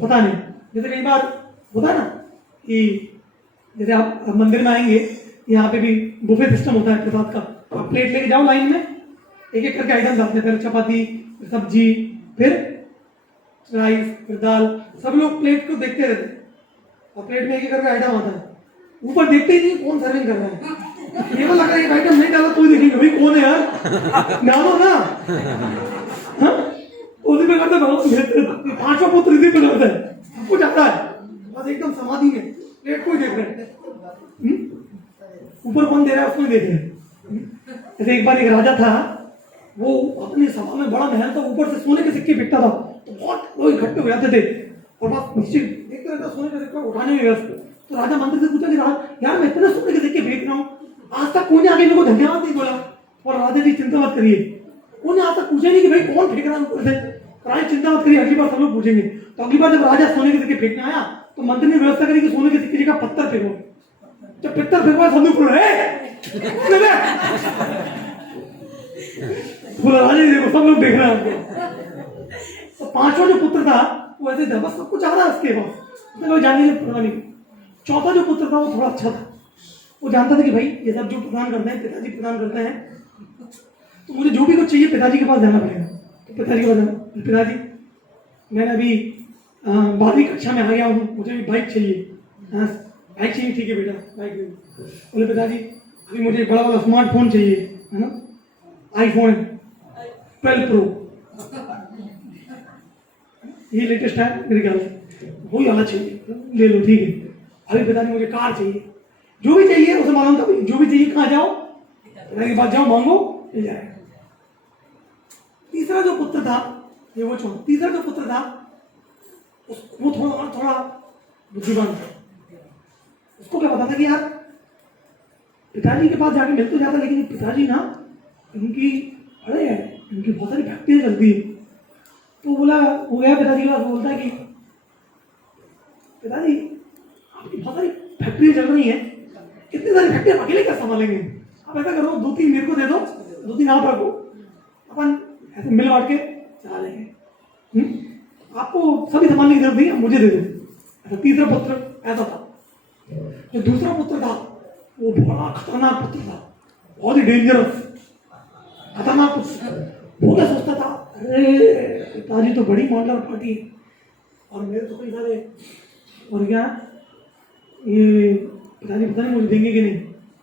पता नहीं। जैसे कई बार होता है ना कि जैसे आप मंदिर में आएंगे, यहाँ पे भी बुफे सिस्टम होता है प्रसाद का। आप प्लेट लेके जाओ लाइन में, एक एक करके आइटम लाते हैं, पहले चपाती, फिर सब्जी, फिर राइस, फिर दाल। सब लोग प्लेट को देखते रहते हैं और प्लेट में एक एक करके आइटम आता है। ऊपर देखते ही नहीं कौन सर्विंग कर रहा है। ये तो लग रहा है एक आइटम नहीं डाला तो ही देखेंगे भाई कौन है यार, डालो ना। हाँ, उसी पे करते हैं। 5वां पुत्र इसी पे करता है, सबको जाता है, बस एकदम समाधि में प्लेट को ही देख रहे हैं। ऊपर कौन दे रहा है उसको ही देख रहे हैं। जैसे एक बार एक राजा था, वो अपनी सभा में बड़ा महल था, ऊपर से सोने के सिक्के फेंकता था, तो बहुत लोग इकट्ठे हो जाते थे और बस नीचे देखते रहता सोने के सिक्के उठाने में व्यस्त। तो राजा मंत्री से पूछा कि यार मैं इतने सोने के सिक्के फेंक रहा हूँ, आज तक कोई ने आगे मेरे को धन्यवाद नहीं बोला। और राजा जी चिंता मत करिए, कोई आज तक पूछे नहीं कि भाई कौन फेंक रहा है ऊपर से। राजा चिंता मत करिए, अगली बार सब लोग पूछेंगे। तो अगली बार जब राजा सोने के सिक्के फेंकने आया तो मंत्री ने व्यवस्था करी कि सोने के सिक्के जगह पत्थर फेंको। जब पत्थर फेंकवा सब लोग बोला राजा जी देखो सब लोग देख रहे हैं आपको। तो 5वां जो पुत्र था वो ऐसे था, बस सब कुछ आ रहा है उसके पास, उसने कोई जानने की परवाह नहीं। 4था जो पुत्र था वो थोड़ा अच्छा था, वो जानता था कि भाई ये सब जो प्रदान करते हैं पिताजी प्रदान करते हैं, तो मुझे जो भी कुछ चाहिए पिताजी के पास जाना पड़ेगा। तो पिताजी के पास जाना, पिताजी मैंने अभी 12वीं कक्षा में आ गया हूँ, मुझे भी बाइक चाहिए। हाँ बाइक चाहिए, ठीक है बेटा बाइक दे। बोले पिताजी अभी मुझे बड़ा वाला स्मार्टफोन चाहिए, है ना, iPhone 12 Pro, ये लेटेस्ट है मेरे ख्याल से, वही वाला चाहिए, ले लो ठीक है। अभी पिताजी मुझे कार चाहिए, जो भी चाहिए उसे मालूम था भाई, जो भी चाहिए कहाँ जाओ, पिताजी के पास जाओ मांगो मिल जाएगा। तीसरा जो पुत्र था, ये वो छोड़, तीसरा जो पुत्र था वो थोड़ा बुद्धिमान था। उसको क्या पता था कि यार पिताजी के पास जाके मिल तो जाता, लेकिन पिताजी ना इनकी अरे इनकी बहुत सारी फैक्ट्रियाँ चलती है। तो बोला वो गया पिताजी के पास, बोलता है कि पिताजी आपकी बहुत सारी फैक्ट्रियाँ चल रही हैं, कितनी सारी फैक्ट्रियाँ अकेले क्या संभालेंगे, आप ऐसा करो 2-3 मेरे को दे दो, 2-3 आप रखो, अपन ऐसे मिल बांट के चला लेंगे, आपको सभी संभालने की जरूरत नहीं है, मुझे दे दो। ऐसा तीसरा पुत्र ऐसा था। जो दूसरा पुत्र था वो बड़ा खतरनाक पुत्र था, बहुत ही डेंजरस खतरनाक पुत्र। वो क्या सोचता था, अरे पिताजी तो बड़ी मॉडलर पार्टी और मेरे तो कई सारे, और क्या ये पिताजी पता नहीं मुझे देंगे कि नहीं।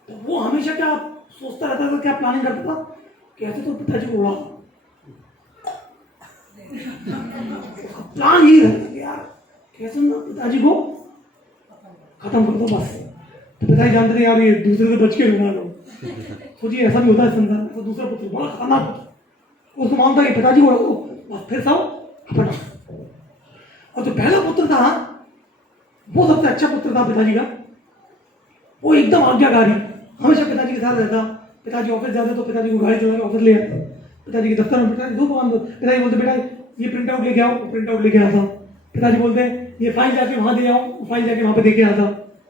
तो वो हमेशा क्या सोचता रहता था, क्या प्लानिंग करता था, कैसे तो पिताजी को उड़ा। प्लान यही रहता कि यार कैसे ना पिताजी को खत्म कर दो बस। तो पिताजी जानते थे यार ये दूसरे से बच के रहना लो, सोचिए ऐसा भी होता है संसार में। तो दूसरा पुत्र बड़ा खतरनाक पुत्र, उसको मानता है कि पिताजी को फिर सब अपना। और जो पहला पुत्र था वो सबसे अच्छा पुत्र था पिताजी का। वो एकदम आज्ञाकारी, हमेशा पिताजी के साथ रहता। पिताजी ऑफिस जाते तो पिताजी को गाड़ी चला के ऑफिस ले आते। पिताजी के दफ्तर में पिताजी पिताजी बोलते बेटा ये प्रिंट आउट लेके आओ, प्रिंट आउट लेके आता। पिताजी बोलते ये फाइल जाके वहां दे आओ, फाइल जाके वहां पे देके आता।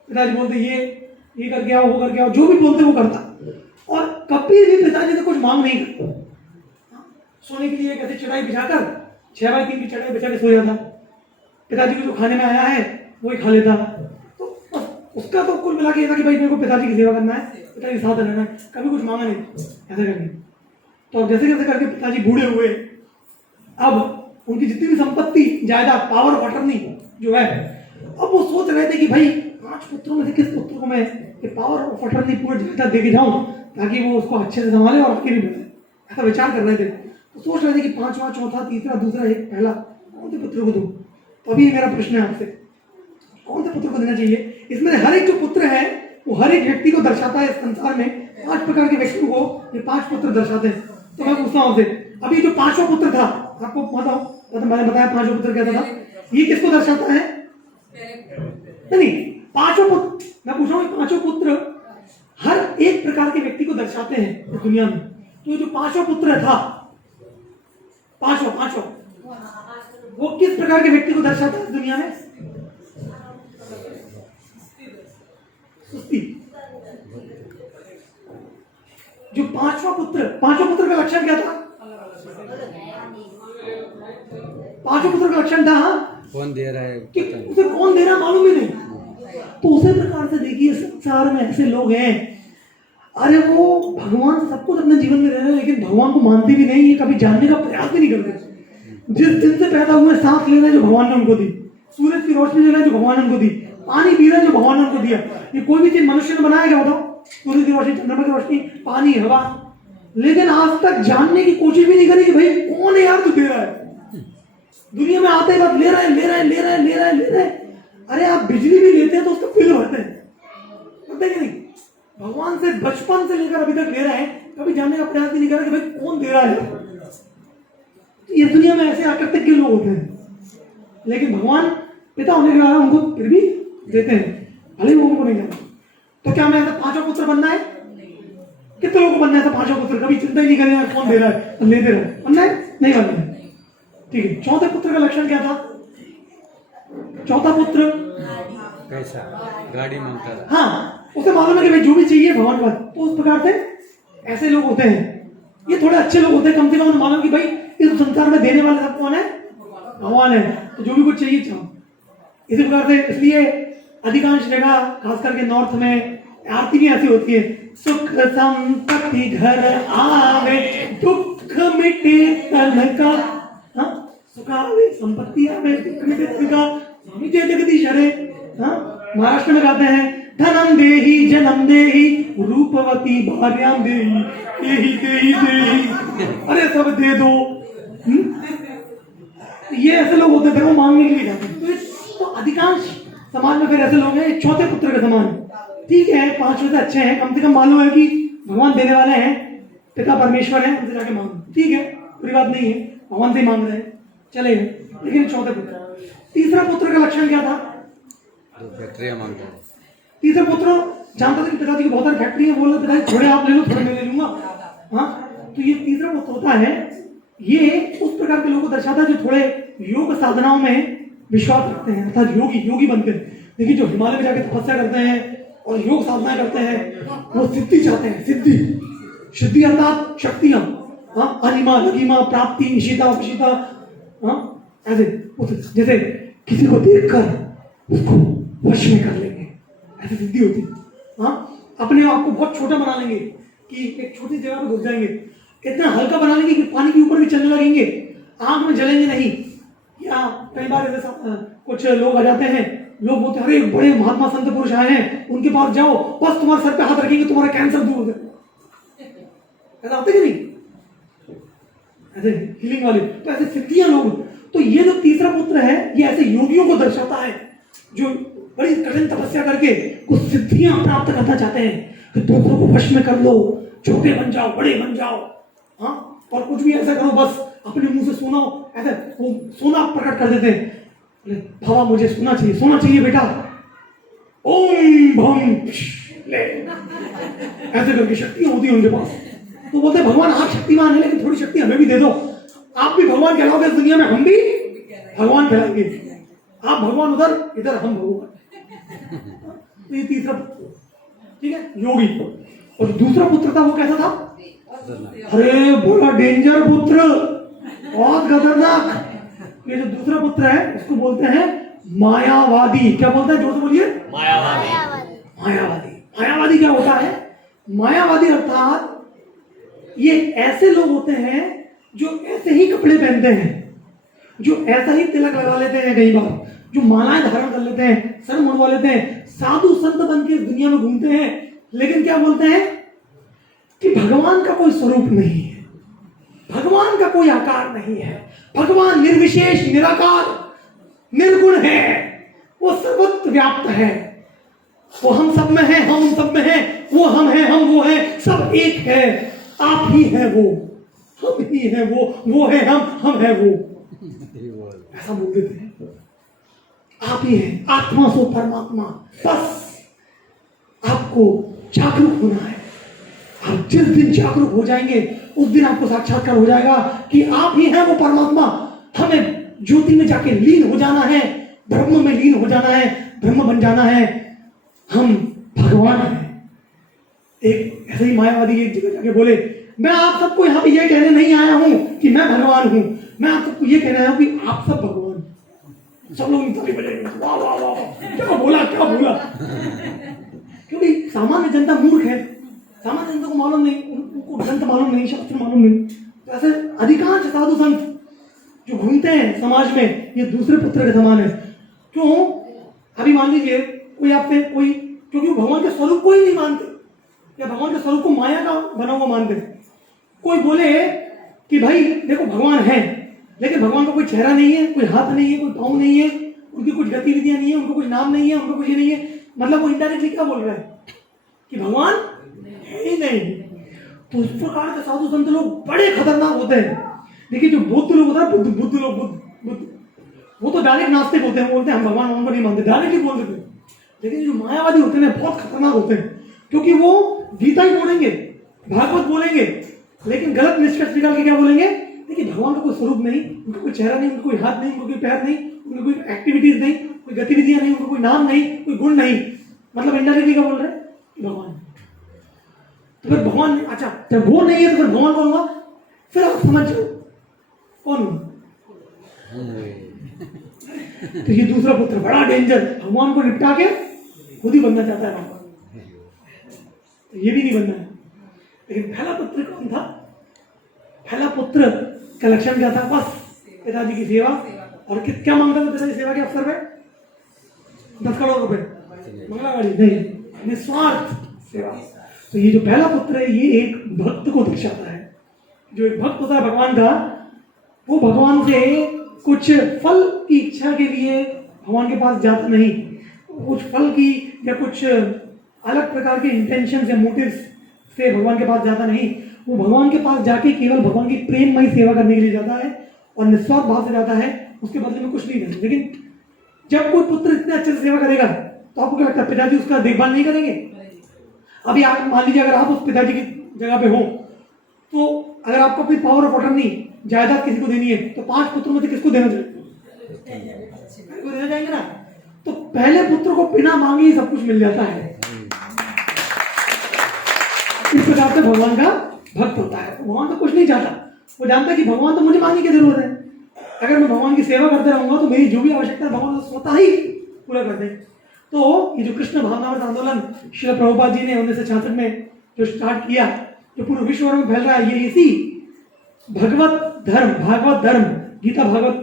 पिताजी बोलते ये करके आओ, वो करके आओ, जो भी बोलते वो करता। और कभी भी पिताजी से कुछ मांग नहीं करता। सोने के लिए एक ऐसी चटाई बिछाकर 6x3 की चटाई बिछा के सो जाता। पिताजी को जो खाने में आया है वही खा लेता। तो उसका तो कुल मिला के ये था कि भाई मेरे को पिताजी की सेवा करना है, पिताजी के साथ रहना है, कभी कुछ मांगा नहीं ऐसे करके। तो अब जैसे जैसे करके पिताजी बूढ़े हुए, अब उनकी जितनी भी संपत्ति जायदाद पावर ऑफ अटर्नी जो है, अब वो सोच रहे थे कि भाई 5 पुत्रों में से किस पुत्र को मैं ये पावर ऑफ अटर्नी पूरे जायदाद दे के जाऊं ताकि वो उसको अच्छे से संभाले और आगे भी बढ़े। ऐसा विचार कर रहे थे। तो सोच रहे थे कि 5वां, चौथा, तीसरा, दूसरा, एक पहला कौन से पुत्र को दूं। तो अभी मेरा प्रश्न है आपसे, कौन से पुत्र को देना चाहिए? इसमें हर एक जो पुत्र है वो हर एक व्यक्ति को दर्शाता है। इस संसार में 5 प्रकार के व्यक्तियों को ये 5 पुत्र दर्शाते हैं। तो मैं पूछता हूं आपसे, अभी जो 5वां पुत्र था, आपको मैंने बताया 5वां पुत्र क्या था, ये किसको दर्शाता है? नहीं, 5वां पुत्र, मैं पूछ रहा हूँ 5वां पुत्र हर एक प्रकार के व्यक्ति को दर्शाते हैं इस दुनिया में। तो ये जो 5वां पुत्र था, पांचवा वो किस प्रकार के व्यक्ति को दर्शाता है इस दुनिया में? सुस्ती। जो 5वां पुत्र का लक्षण क्या था? 5वां पुत्र का लक्षण था कौन दे रहा है कि उसे कौन दे रहा है मालूम ही नहीं। तो उसी प्रकार से देखिए संसार में ऐसे लोग हैं, अरे वो भगवान से सब कुछ अपने जीवन में रह रहे हैं लेकिन भगवान को मानते भी नहीं, ये कभी जानने का प्रयास भी नहीं करते। जिस दिन से पैदा हुए सांस ले रहे हैं जो भगवान ने उनको दी, सूरज की रोशनी ले रहे हैं जो भगवान ने उनको दी, पानी पी रहे हैं जो भगवान ने उनको दिया। ये कोई भी चीज मनुष्य ने बनाया क्या बताओ? सूरज की रोशनी, चंद्रमा की रोशनी, पानी, हवा, लेकिन आज तक जानने की कोशिश भी नहीं करी कि भाई कौन है यार तू दे रहा है। दुनिया में आते ही बात ले रहे हैं। अरे आप बिजली भी लेते हैं तो उसका बिल भरते हैं, पता कि नहीं? भगवान से बचपन से लेकर अभी तक ले रहे हैं, कभी जानने का प्रयास भी नहीं कर रहे कि भाई कौन दे रहा है। तो इस दुनिया में ऐसे आकृतिक के लोग होते हैं, लेकिन भगवान पिता होने के बाद उनको फिर भी देते हैं, भले ही वो उनको नहीं जानते। तो क्या मैं ऐसा 5वां पुत्र बनना है? कितने लोगों को बनना है ऐसा 5वां पुत्र? कभी चिंता ही नहीं करें कौन दे रहा है, ले दे रहा है, बनना है? नहीं बनना है। ठीक है, चौथे पुत्र का लक्षण क्या था? चौथा पुत्र कैसा गाड़ी मांगता था। हाँ, उसे मालूम है कि भाई जो भी चाहिए भगवान का, तो उस प्रकार से ऐसे लोग होते हैं। ये थोड़े अच्छे लोग होते हैं, कम से कम मालूम कि भाई इस संसार में देने वाले सब कौन है? भगवान है। तो जो भी कुछ चाहिए चाहो। इसी प्रकार से इसलिए अधिकांश जगह खास करके नॉर्थ में आरती भी ऐसी होती है, सुख संपत्ति घर आवे दुख मिटे तन का। हाँ, सुख आवे संपत्ति आवे दुख मिटे तन का, स्वामी जय जगदीश हरे। हाँ, महाराष्ट्र में गाते हैं, धनम देहि जन्म देहि रूपवती भार्याम देहि देहि। अरे सब दे दो। ये ऐसे लोग होते थे, वो मांगने के लिए जाते हैं। तो अधिकांश समाज में फिर ऐसे लोग हैं चौथे पुत्र के समान। ठीक है, 5वें से अच्छे हैं, कम से कम मालूम है कि भगवान देने वाले हैं, पिता परमेश्वर है, उनसे जाके मांगो। ठीक है, बुरी बात नहीं है, भगवान से ही मांग रहे हैं, चलेगा। लेकिन चौथे पुत्र, तीसरा पुत्र का लक्षण क्या था? फैक्ट्रियां मांगता है। तीसरा पुत्र जानता था कि पिताजी की बहुत सारी फैक्ट्री है, बोल रहे पिताजी थोड़े आप ले लो, थोड़े मैं ले लूंगा। हाँ, तो ये तीसरा पुत्र होता है, ये उस प्रकार के लोगों को दर्शाता है जो थोड़े योग साधनाओं में विश्वास रखते हैं, अर्थात योगी बनते हैं। देखिए जो हिमालय में जाकर तपस्या करते हैं और योग साधना करते हैं, वो सिद्धि चाहते हैं। सिद्धि अर्थात शक्तियां, हाँ, अनिमा लगिमा प्राप्ति इशिता विशिता। हाँ, ऐसे जैसे किसी को देखकर उसको वश में कर लेंगे, ऐसी सिद्धि होती है। हाँ, अपने आप को बहुत छोटा बना लेंगे कि एक छोटी जगह पे घुस जाएंगे, इतना हल्का बना लेंगे कि पानी के ऊपर भी चलने लगेंगे, आग में जलेंगे नहीं। या कई बार ऐसे कुछ लोग आ जाते हैं, लोग बोलते हैं अरे बड़े महात्मा संत पुरुष आए हैं, उनके पास जाओ, बस तुम्हारे सर पे हाथ रखेंगे तुम्हारा कैंसर दूर हो जाए। ऐसा होता है कि नहीं? ऐसे हीलिंग वाले, तो ऐसे सिद्धियां लोग। तो ये जो तीसरा पुत्र है, ये ऐसे योगियों को दर्शाता है जो बड़ी कठिन तपस्या करके कुछ सिद्धियां प्राप्त करना चाहते हैं। तो दूसरों को वश में कर लो, छोटे बन जाओ, बड़े बन जाओ, हाँ, और कुछ भी ऐसा करो, बस अपने मुंह से सुनाओ, ऐसे वो सोना प्रकट कर देते हैं। भावा मुझे सोना चाहिए बेटा, ओम भम ले, ऐसे करके शक्तियां होती है उनके पास। तो बोलते हैं भगवान आप शक्तिमान है, लेकिन थोड़ी शक्ति हमें भी दे दो, आप भी भगवान कहलाओगे इस दुनिया में, हम भी भगवान कहलाएंगे। आप भगवान उधर, इधर हम भगवान। तो ये तीसरा पुत्र, ठीक है, योगी। और दूसरा पुत्र था, वो कैसा था? अरे बड़ा डेंजर पुत्र, बहुत खतरनाक। ये जो दूसरा पुत्र है उसको बोलते हैं मायावादी। क्या बोलते हैं, जोर से बोलिए? मायावादी क्या होता है? मायावादी अर्थात ये ऐसे लोग होते हैं जो ऐसे ही कपड़े पहनते हैं, जो ऐसा ही तिलक लगा लेते हैं, कई बार जो मालाएं धारण कर लेते हैं, सर मुंडवा लेते हैं, साधु संत बन के इस दुनिया में घूमते हैं, लेकिन क्या बोलते हैं कि भगवान का कोई स्वरूप नहीं है, भगवान का कोई आकार नहीं है, भगवान निर्विशेष, निराकार, निर्गुण है, वो सर्वत्र व्याप्त है, वो हम सब में है, हम उन सब में है, वो हम है, हम वो है, सब एक है, आप ही है वो, हम ही है वो है हम है वो, ऐसा बोल देते हैं। आप ही हैं, आत्मा सो परमात्मा। बस आपको जागरूक होना है। आप जिस दिन जागरूक हो जाएंगे उस दिन आपको साक्षात्कार हो जाएगा कि आप ही हैं वो परमात्मा। हमें ज्योति में जाके लीन हो जाना है, ब्रह्म में लीन हो जाना है, ब्रह्म बन जाना है, हम भगवान हैं। एक ऐसे ही मायावादी एक जगह जाके बोले, मैं आप सबको यहाँ पे ये कहने नहीं आया हूं कि मैं भगवान हूं, मैं आप सबको ये कहने आया हूं कि आप सब भगवान। सब लोग ताली बजाएंगे, वाह वाह वाह, क्या बोला। क्योंकि सामान्य जनता मूर्ख है, सामान्य जनता को मालूम नहीं, उनको ग्रंथ मालूम नहीं, शास्त्र मालूम नहीं। तो ऐसे अधिकांश साधु संत जो घूमते हैं समाज में, ये दूसरे पुत्र के समान है। क्यों? अभी मान लीजिए कोई आपसे कोई, क्योंकि भगवान के स्वरूप को ही नहीं मानते, या भगवान के स्वरूप को माया का बना हुआ मानते। कोई बोले कि भाई देखो भगवान है, लेकिन भगवान का कोई चेहरा नहीं है, कोई हाथ नहीं है, कोई पाँव नहीं है, उनकी कुछ गतिविधियां नहीं है, उनको कुछ नाम नहीं है, उनको कुछ ये नहीं है, मतलब वो इनडायरेक्टली क्या बोल रहा है कि भगवान है ही नहीं। तो उस प्रकार के साधु संत लोग बड़े खतरनाक होते हैं। देखिए जो बुद्ध लोग होते हैं, बुद्ध लोग, वो तो डायरेक्ट नास्तिक होते हैं, बोलते हैं हम भगवान को नहीं मानते, डायरेक्टली बोल देते हैं। लेकिन जो मायावादी होते हैं बहुत खतरनाक होते हैं, क्योंकि वो गीता ही बोलेंगे, भागवत बोलेंगे, लेकिन गलत निष्कर्ष निकाल के क्या बोलेंगे, देखिए भगवान का कोई स्वरूप नहीं, उनका कोई चेहरा नहीं, उनका कोई हाथ नहीं, उनका कोई पैर नहीं, उनकी कोई एक्टिविटीज नहीं, कोई गतिविधियां नहीं, उनका कोई नाम नहीं, कोई गुण नहीं, मतलब इनडायरेक्टली क्या बोल रहे हैं, भगवान। तो फिर भगवान, अच्छा जब वो नहीं है तो फिर भगवान कौन हुआ? फिर आप समझ जाओ कौन हुआ। तो ये दूसरा पुत्र बड़ा डेंजर, भगवान को निपटा के खुद ही बनना चाहता है, तो ये भी नहीं बनना है। लेकिन पहला पुत्र कौन था? पहला पुत्र का लक्षण क्या था? बस पिताजी की सेवा। और क्या मांगता था पिताजी सेवा के अवसर पे? 10 करोड़ रुपए, मंगला गाड़ी नहीं, निस्वार्थ सेवा। तो ये जो पहला पुत्र है ये एक भक्त को दर्शाता है। जो एक भक्त होता है भगवान का, वो भगवान से कुछ फल की इच्छा के लिए भगवान के पास जाता नहीं, कुछ फल की या कुछ अलग प्रकार के इंटेंशन या मोटिव्स से भगवान के पास जाता नहीं। वो भगवान के पास जाके केवल भगवान की प्रेममयी सेवा करने के लिए जाता है और निस्वार्थ भाव से जाता है, उसके बदले में कुछ नहीं देता। लेकिन जब कोई पुत्र इतने अच्छे से सेवा करेगा तो आपको क्या लगता है पिताजी उसका देखभाल नहीं करेंगे? अभी आप मान लीजिए अगर आप उस पिताजी की जगह पे हो, तो अगर आपको अपनी पावर ऑफ अटर्नी जायदाद किसी को देनी है तो 5 पुत्रों में से किसको देना चाहेंगे ना? तो पहले पुत्र को बिना मांगे ही सब कुछ मिल जाता है। इस प्रकार से भगवान का भक्त होता है। भगवान तो कुछ नहीं चाहता, वो जानता है कि भगवान तो मुझे मांगने की जरूरत है, अगर मैं भगवान की सेवा करते रहूंगा तो मेरी जो भी आवश्यकता है भगवान स्वतः ही पूरा कर दे। तो ये जो कृष्ण भावनामृत आंदोलन श्रील प्रभुपाद जी ने 1966 में जो स्टार्ट किया, जो पूरे विश्व भर में फैल रहा है, ये इसी भागवत धर्म गीता भागवत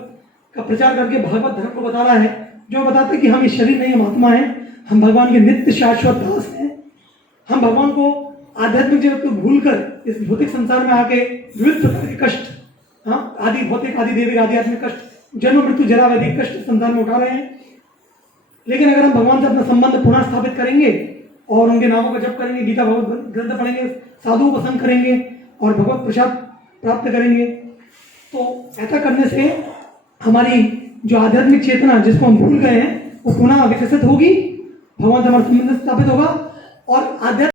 का प्रचार करके भागवत धर्म को बता रहा है, जो बताते हैं कि हम इस शरीर नहीं, हम आत्मा है, हम भगवान के नित्य शाश्वत दास हैं। हम भगवान को आध्यात्मिक जगत को भूलकर इस भौतिक संसार में आके विविध प्रकार के कष्ट, आदि भौतिक, आदि देविक, आध्यात्मिक कष्ट, जन्म मृत्यु जरा व्याधि कष्ट संसार में उठा रहे हैं। लेकिन अगर हम भगवान से अपना संबंध पुनः स्थापित करेंगे और उनके नामों का जप करेंगे, गीता भगवत ग्रंथ पढ़ेंगे, साधुओं को संग करेंगे और भगवत प्रसाद प्राप्त करेंगे। तो ऐसा करने से हमारी जो आध्यात्मिक चेतना जिसको हम भूल गए हैं वो पुनः विकसित होगी, भगवान से हमारा संबंध स्थापित होगा और आध्यात्मिक